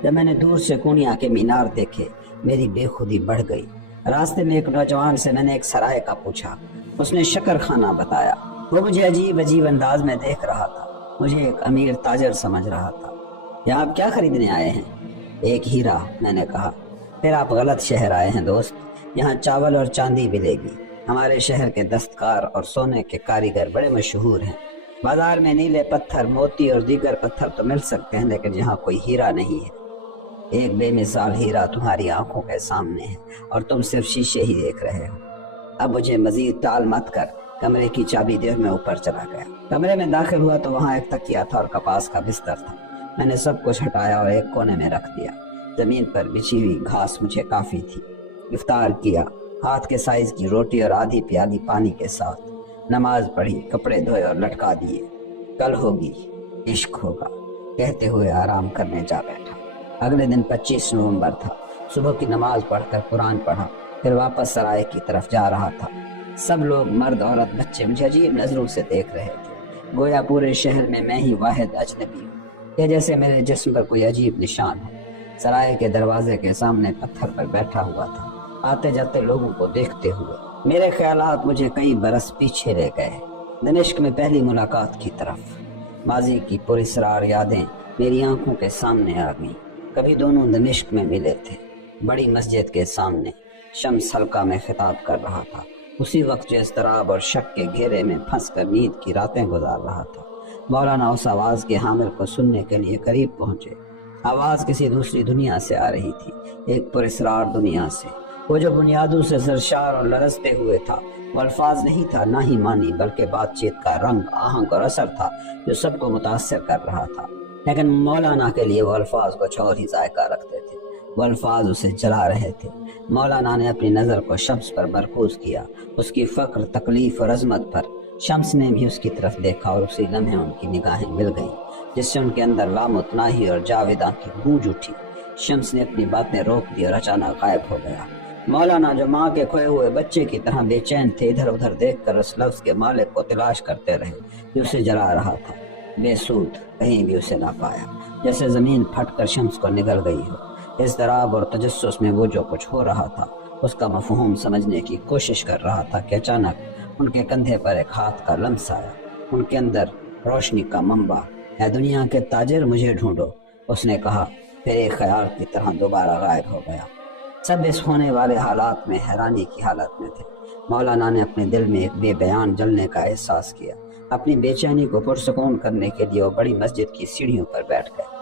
جب میں نے دور سے کونیا کے مینار دیکھے میری بے خودی بڑھ گئی۔ راستے میں ایک نوجوان سے میں نے ایک سرائے کا پوچھا، اس نے شکر خانہ بتایا۔ وہ مجھے عجیب انداز میں دیکھ رہا تھا، مجھے ایک امیر تاجر سمجھ رہا تھا۔ یہاں آپ کیا خریدنے آئے ہیں؟ ایک ہیرا، میں نے کہا۔ پھر آپ غلط شہر آئے ہیں دوست، یہاں چاول اور چاندی ملے گی۔ ہمارے شہر کے دستکار اور سونے کے کاریگر بڑے مشہور ہیں۔ بازار میں نیلے پتھر، موتی اور دیگر پتھر تو مل سکتے ہیں لیکن یہاں کوئی ہیرا نہیں ہے۔ ایک بے مثال ہیرا تمہاری آنکھوں کے سامنے ہے اور تم صرف شیشے ہی دیکھ رہے ہو۔ اب مجھے مزید ٹال مت کر، کمرے کی چابی دے میں اوپر چلا گیا۔ کمرے میں داخل ہوا تو وہاں ایک تکیہ تھا اور کپاس کا بستر تھا۔ میں نے سب کچھ ہٹایا اور ایک کونے میں رکھ دیا۔ زمین پر بچھی ہوئی گھاس مجھے کافی تھی۔ افطار کیا، ہاتھ کے سائز کی روٹی اور آدھی پیالی پانی کے ساتھ۔ نماز پڑھی، کپڑے دھوئے اور لٹکا دیے۔ کل ہوگی، عشق ہوگا، کہتے ہوئے آرام کرنے جا بیٹھا۔ اگلے دن 25 نومبر تھا۔ صبح کی نماز پڑھ کر قرآن پڑھا، پھر واپس سرائے کی طرف جا رہا تھا۔ سب لوگ، مرد عورت بچے، مجھے عجیب نظروں سے دیکھ رہے تھے، گویا پورے شہر میں ہی واحد اجنبی ہوں، یا جیسے میرے جسم پر کوئی عجیب نشان ہو۔ سرائے کے دروازے کے سامنے پتھر پر بیٹھا ہوا تھا، آتے جاتے لوگوں کو دیکھتے ہوئے۔ میرے خیالات مجھے کئی برس پیچھے لے گئے، دمشق میں پہلی ملاقات کی طرف۔ ماضی کی پراسرار یادیں میری آنکھوں کے سامنے آ گئیں۔ کبھی دونوں دمشق میں ملے تھے، بڑی مسجد کے سامنے۔ شمس حلقہ میں خطاب کر رہا تھا، اسی وقت جو اضطراب اور شک کے گھیرے میں پھنس کر نیند کی راتیں گزار رہا تھا۔ مولانا اس آواز کے حامل کو سننے کے لیے قریب پہنچے۔ آواز کسی دوسری دنیا سے آ رہی تھی، ایک پراسرار دنیا سے۔ وہ جو بنیادوں سے سرشار اور لرزتے ہوئے تھا، وہ الفاظ نہیں تھا، نہ ہی معنی، بلکہ بات چیت کا رنگ، آہنگ اور اثر تھا جو سب کو متاثر کر رہا تھا۔ لیکن مولانا کے لیے وہ الفاظ کچھ اور ہی ذائقہ رکھتے تھے، وہ الفاظ اسے جلا رہے تھے۔ مولانا نے اپنی نظر کو شمس پر مرکوز کیا، اس کی فقر، تکلیف اور عظمت پر۔ شمس نے بھی اس کی طرف دیکھا اور اسی لمحے ان کی نگاہیں مل گئیں، جس سے ان کے اندر لامتناہی اور جاویداں کی گونج اٹھی۔ شمس نے اپنی باتیں روک دی اور اچانک غائب ہو گیا۔ مولانا جو ماں کے کھوئے ہوئے بچے کی طرح بے چین تھے، ادھر ادھر دیکھ کر اس لفظ کے مالک کو تلاش کرتے رہے جو اسے جلا رہا تھا۔ بے سود، کہیں بھی اسے نہ پایا، جیسے زمین پھٹ کر شمس کو نگل گئی ہو۔ اضطراب اور تجسس میں وہ جو کچھ ہو رہا تھا اس کا مفہوم سمجھنے کی کوشش کر رہا تھا کہ اچانک ان کے کندھے پر ایک ہاتھ کا لمس آیا، ان کے اندر روشنی کا منبع۔ اے دنیا کے تاجر، مجھے ڈھونڈو، اس نے کہا، پھر ایک خیال کی طرح دوبارہ غائب ہو گیا۔ سب اس ہونے والے حالات میں حیرانی کی حالت میں تھے۔ مولانا نے اپنے دل میں ایک بے بیان جلنے کا احساس کیا۔ اپنی بے چینی کو پرسکون کرنے کے لیے وہ بڑی مسجد کی سیڑھیوں پر بیٹھ گئے۔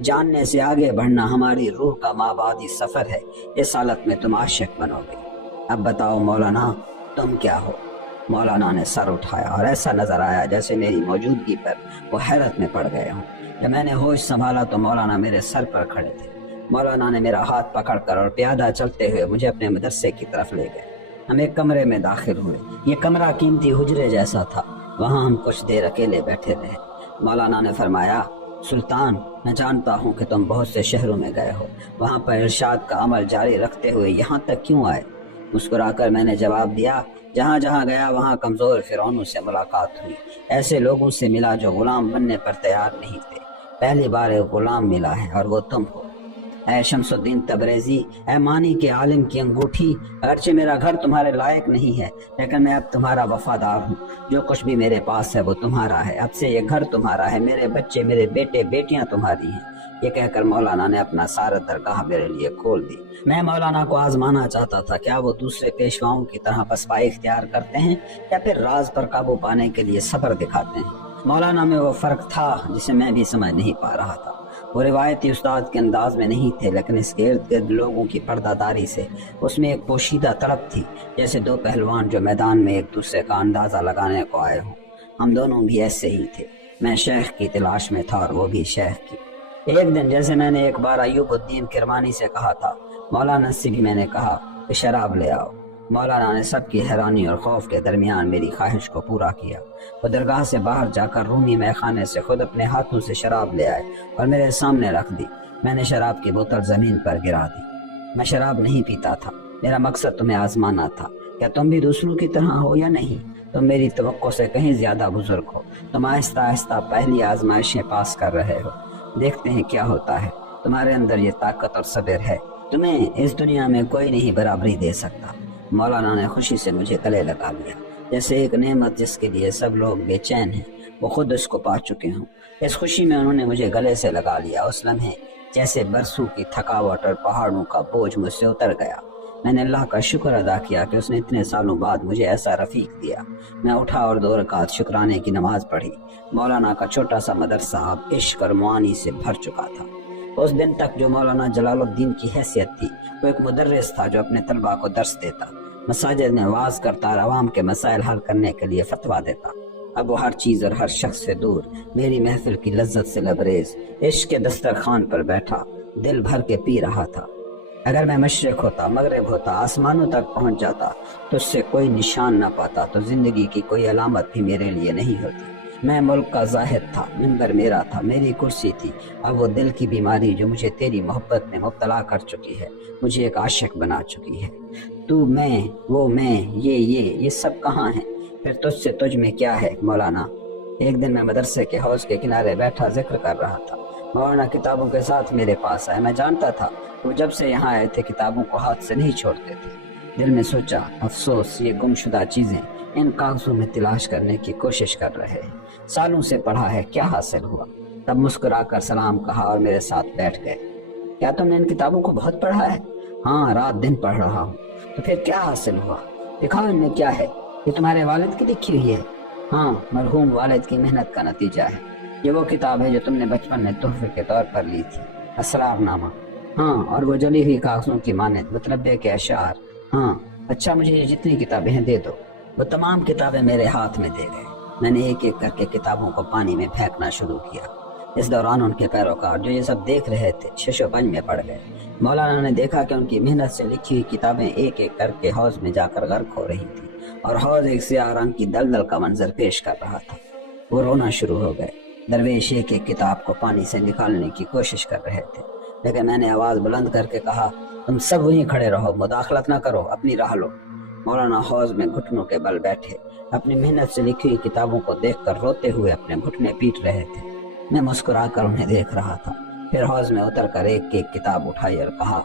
جاننے سے آگے بڑھنا ہماری روح کا مابعدی سفر ہے، اس حالت میں تم عاشق بنو گے۔ اب بتاؤ مولانا تم کیا ہو؟ مولانا نے سر اٹھایا اور ایسا نظر آیا جیسے میری موجودگی پر وہ حیرت میں پڑ گئے ہوں۔ جب میں نے ہوش سنبھالا تو مولانا میرے سر پر کھڑے تھے۔ مولانا نے میرا ہاتھ پکڑ کر اور پیادہ چلتے ہوئے مجھے اپنے مدرسے کی طرف لے گئے۔ ہم ایک کمرے میں داخل ہوئے۔ یہ کمرہ قیمتی حجرے جیسا تھا۔ وہاں ہم کچھ دیر اکیلے بیٹھے رہے۔ مولانا نے فرمایا، سلطان، میں جانتا ہوں کہ تم بہت سے شہروں میں گئے ہو، وہاں پر ارشاد کا عمل جاری رکھتے ہوئے یہاں تک کیوں آئے؟ مسکرا کر میں نے جواب دیا، جہاں جہاں گیا وہاں کمزور فرعونوں سے ملاقات ہوئی، ایسے لوگوں سے ملا جو غلام بننے پر تیار نہیں تھے۔ پہلی بار ایک غلام ملا ہے اور وہ تم ہو۔ اے شمس الدین تبریزی، اے مانی کے عالم کی انگوٹھی، اگرچہ میرا گھر تمہارے لائق نہیں ہے لیکن میں اب تمہارا وفادار ہوں۔ جو کچھ بھی میرے پاس ہے وہ تمہارا ہے، اب سے یہ گھر تمہارا ہے، میرے بچے، میرے بیٹے بیٹیاں تمہاری ہیں۔ یہ کہہ کر مولانا نے اپنا سارا درگاہ میرے لیے کھول دی۔ میں مولانا کو آزمانا چاہتا تھا، کیا وہ دوسرے پیشواؤں کی طرح پسپائی اختیار کرتے ہیں یا پھر راز پر قابو پانے کے لیے صبر دکھاتے ہیں؟ مولانا میں وہ فرق تھا جسے میں بھی سمجھ نہیں پا رہا تھا۔ وہ روایتی استاد کے انداز میں نہیں تھے، لیکن اس کے ارد گرد لوگوں کی پردہ داری سے اس میں ایک پوشیدہ طلب تھی، جیسے دو پہلوان جو میدان میں ایک دوسرے کا اندازہ لگانے کو آئے ہوں۔ ہم دونوں بھی ایسے ہی تھے، میں شیخ کی تلاش میں تھا اور وہ بھی شیخ کی۔ ایک دن جیسے میں نے ایک بار ایوب الدین کرمانی سے کہا تھا، مولانا سے بھی میں نے کہا کہ شراب لے آؤ۔ مولانا نے سب کی حیرانی اور خوف کے درمیان میری خواہش کو پورا کیا۔ وہ درگاہ سے باہر جا کر رومی مے خانے سے خود اپنے ہاتھوں سے شراب لے آئے اور میرے سامنے رکھ دی۔ میں نے شراب کی بوتل زمین پر گرا دی۔ میں شراب نہیں پیتا تھا، میرا مقصد تمہیں آزمانا تھا، کیا تم بھی دوسروں کی طرح ہو یا نہیں؟ تم میری توقع سے کہیں زیادہ بزرگ ہو، تم آہستہ آہستہ پہلی آزمائشیں پاس کر رہے ہو، دیکھتے ہیں کیا ہوتا ہے۔ تمہارے اندر یہ طاقت اور صبر ہے، تمہیں اس دنیا میں کوئی نہیں برابری دے سکتا۔ مولانا نے خوشی سے مجھے گلے لگا لیا، جیسے ایک نعمت جس کے لیے سب لوگ بے چین ہیں وہ خود اس کو پا چکے ہوں۔ اس خوشی میں انہوں نے مجھے گلے سے لگا لیا۔ اس لمحے جیسے برسوں کی تھکاوٹ اور پہاڑوں کا بوجھ مجھ سے اتر گیا۔ میں نے اللہ کا شکر ادا کیا کہ اس نے اتنے سالوں بعد مجھے ایسا رفیق دیا۔ میں اٹھا اور 2 رکعت شکرانے کی نماز پڑھی۔ مولانا کا چھوٹا سا مدرسہ اب عشق اور معانی سے بھر چکا تھا۔ اس دن تک جو مولانا جلال الدین کی حیثیت تھی، وہ ایک مدرس تھا جو اپنے طلباء کو درس دیتا، مساجد میں وعظ کرتا اور عوام کے مسائل حل کرنے کے لیے فتویٰ دیتا۔ اب وہ ہر چیز اور ہر شخص سے دور میری محفل کی لذت سے لبریز عشق کے دسترخوان پر بیٹھا دل بھر کے پی رہا تھا۔ اگر میں مشرق ہوتا، مغرب ہوتا، آسمانوں تک پہنچ جاتا تو اس سے کوئی نشان نہ پاتا تو زندگی کی کوئی علامت بھی میرے لیے نہیں ہوتی۔ میں ملک کا زاہد تھا، منبر میرا تھا، میری کرسی تھی۔ اب وہ دل کی بیماری جو مجھے تیری محبت میں مبتلا کر چکی ہے، مجھے ایک عاشق بنا چکی ہے۔ تو، میں، وہ میں، یہ سب کہاں ہیں؟ پھر تجھ سے تجھ میں کیا ہے مولانا؟ ایک دن میں مدرسے کے حوض کے کنارے بیٹھا ذکر کر رہا تھا۔ مولانا کتابوں کے ساتھ میرے پاس آئے۔ میں جانتا تھا وہ جب سے یہاں آئے تھے کتابوں کو ہاتھ سے نہیں چھوڑتے تھے۔ دل میں سوچا، افسوس، یہ گم شدہ چیزیں ان کاغذوں میں تلاش کرنے کی کوشش کر رہے ہیں۔ سالوں سے پڑھا ہے، کیا حاصل ہوا؟ تب مسکرا کر سلام کہا اور میرے ساتھ بیٹھ گئے۔ کیا تم نے ان کتابوں کو بہت پڑھا ہے؟ ہاں، رات دن پڑھ رہا ہوں۔ تو پھر کیا حاصل ہوا؟ دکھاؤ ان میں کیا ہے۔ یہ تمہارے والد کی لکھی ہوئی ہے؟ ہاں، مرحوم والد کی محنت کا نتیجہ ہے۔ یہ وہ کتاب ہے جو تم نے بچپن میں تحفے کے طور پر لی تھی، اسرار نامہ۔ ہاں، اور وہ جلی ہوئی کاغذوں کی مانند متنبع کے اشعار۔ ہاں، اچھا، مجھے یہ جتنی کتابیں ہیں دے دو۔ وہ تمام کتابیں میرے ہاتھ میں دے گئے۔ میں نے ایک ایک کر کے کتابوں کو پانی میں پھینکنا شروع کیا۔ اس دوران ان کے پیروکار جو یہ سب دیکھ رہے تھے شش و پنج میں پڑ گئے۔ مولانا نے دیکھا کہ ان کی محنت سے لکھی ہوئی کتابیں ایک ایک کر کے حوض میں جا کر غرق ہو رہی تھی اور حوض ایک سیاہ رنگ کی دلدل کا منظر پیش کر رہا تھا۔ وہ رونا شروع ہو گئے۔ درویش ایک ایک کتاب کو پانی سے نکالنے کی کوشش کر رہے تھے، لیکن میں نے آواز بلند کر کے کہا، تم سب وہیں کھڑے رہو، مداخلت نہ کرو، اپنی راہ لو۔ مولانا حوض میں گھٹنوں کے بل بیٹھے اپنی محنت سے لکھی ہوئی کتابوں کو دیکھ کر روتے ہوئے اپنے گھٹنے پیٹ رہے تھے۔ میں مسکرا کر انہیں دیکھ رہا تھا۔ پھر حوض میں اتر کر ایک ایک کتاب اٹھائی اور کہا،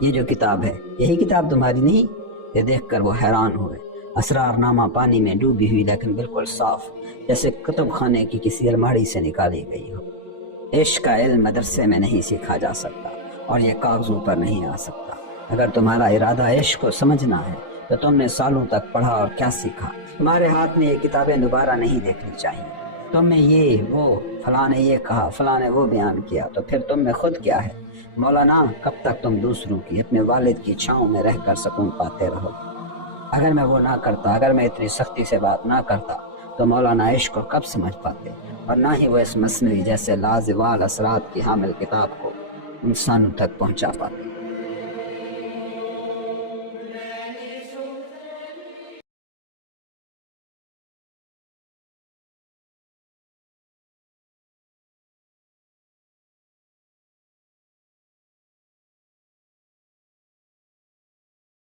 یہ جو کتاب ہے، یہی کتاب تمہاری نہیں؟ یہ دیکھ کر وہ حیران ہوئے۔ اسرار نامہ پانی میں ڈوبی ہوئی لیکن بالکل صاف، جیسے کتب خانے کی کسی الماڑی سے نکالی گئی ہو۔ عشق کا علم مدرسے میں نہیں سیکھا جا سکتا اور یہ کاغذوں پر نہیں آ سکتا۔ اگر تمہارا ارادہ عشق کو سمجھنا ہے تو تم نے سالوں تک پڑھا اور کیا سیکھا؟ تمہارے ہاتھ میں یہ کتابیں دوبارہ نہیں دیکھنی چاہیے۔ تم میں یہ وہ فلاں نے یہ کہا فلاں نے وہ بیان کیا، تو پھر تم میں خود کیا ہے؟ مولانا کب تک تم دوسروں کی اپنے والد کی چھاؤں میں رہ کر سکون پاتے رہو گے؟ اگر میں وہ نہ کرتا، اگر میں اتنی سختی سے بات نہ کرتا تو مولانا عشق کو کب سمجھ پاتے، اور نہ ہی وہ اس مصنوعی جیسے لازوال اثرات کی حامل کتاب کو انسانوں تک پہنچا پاتے۔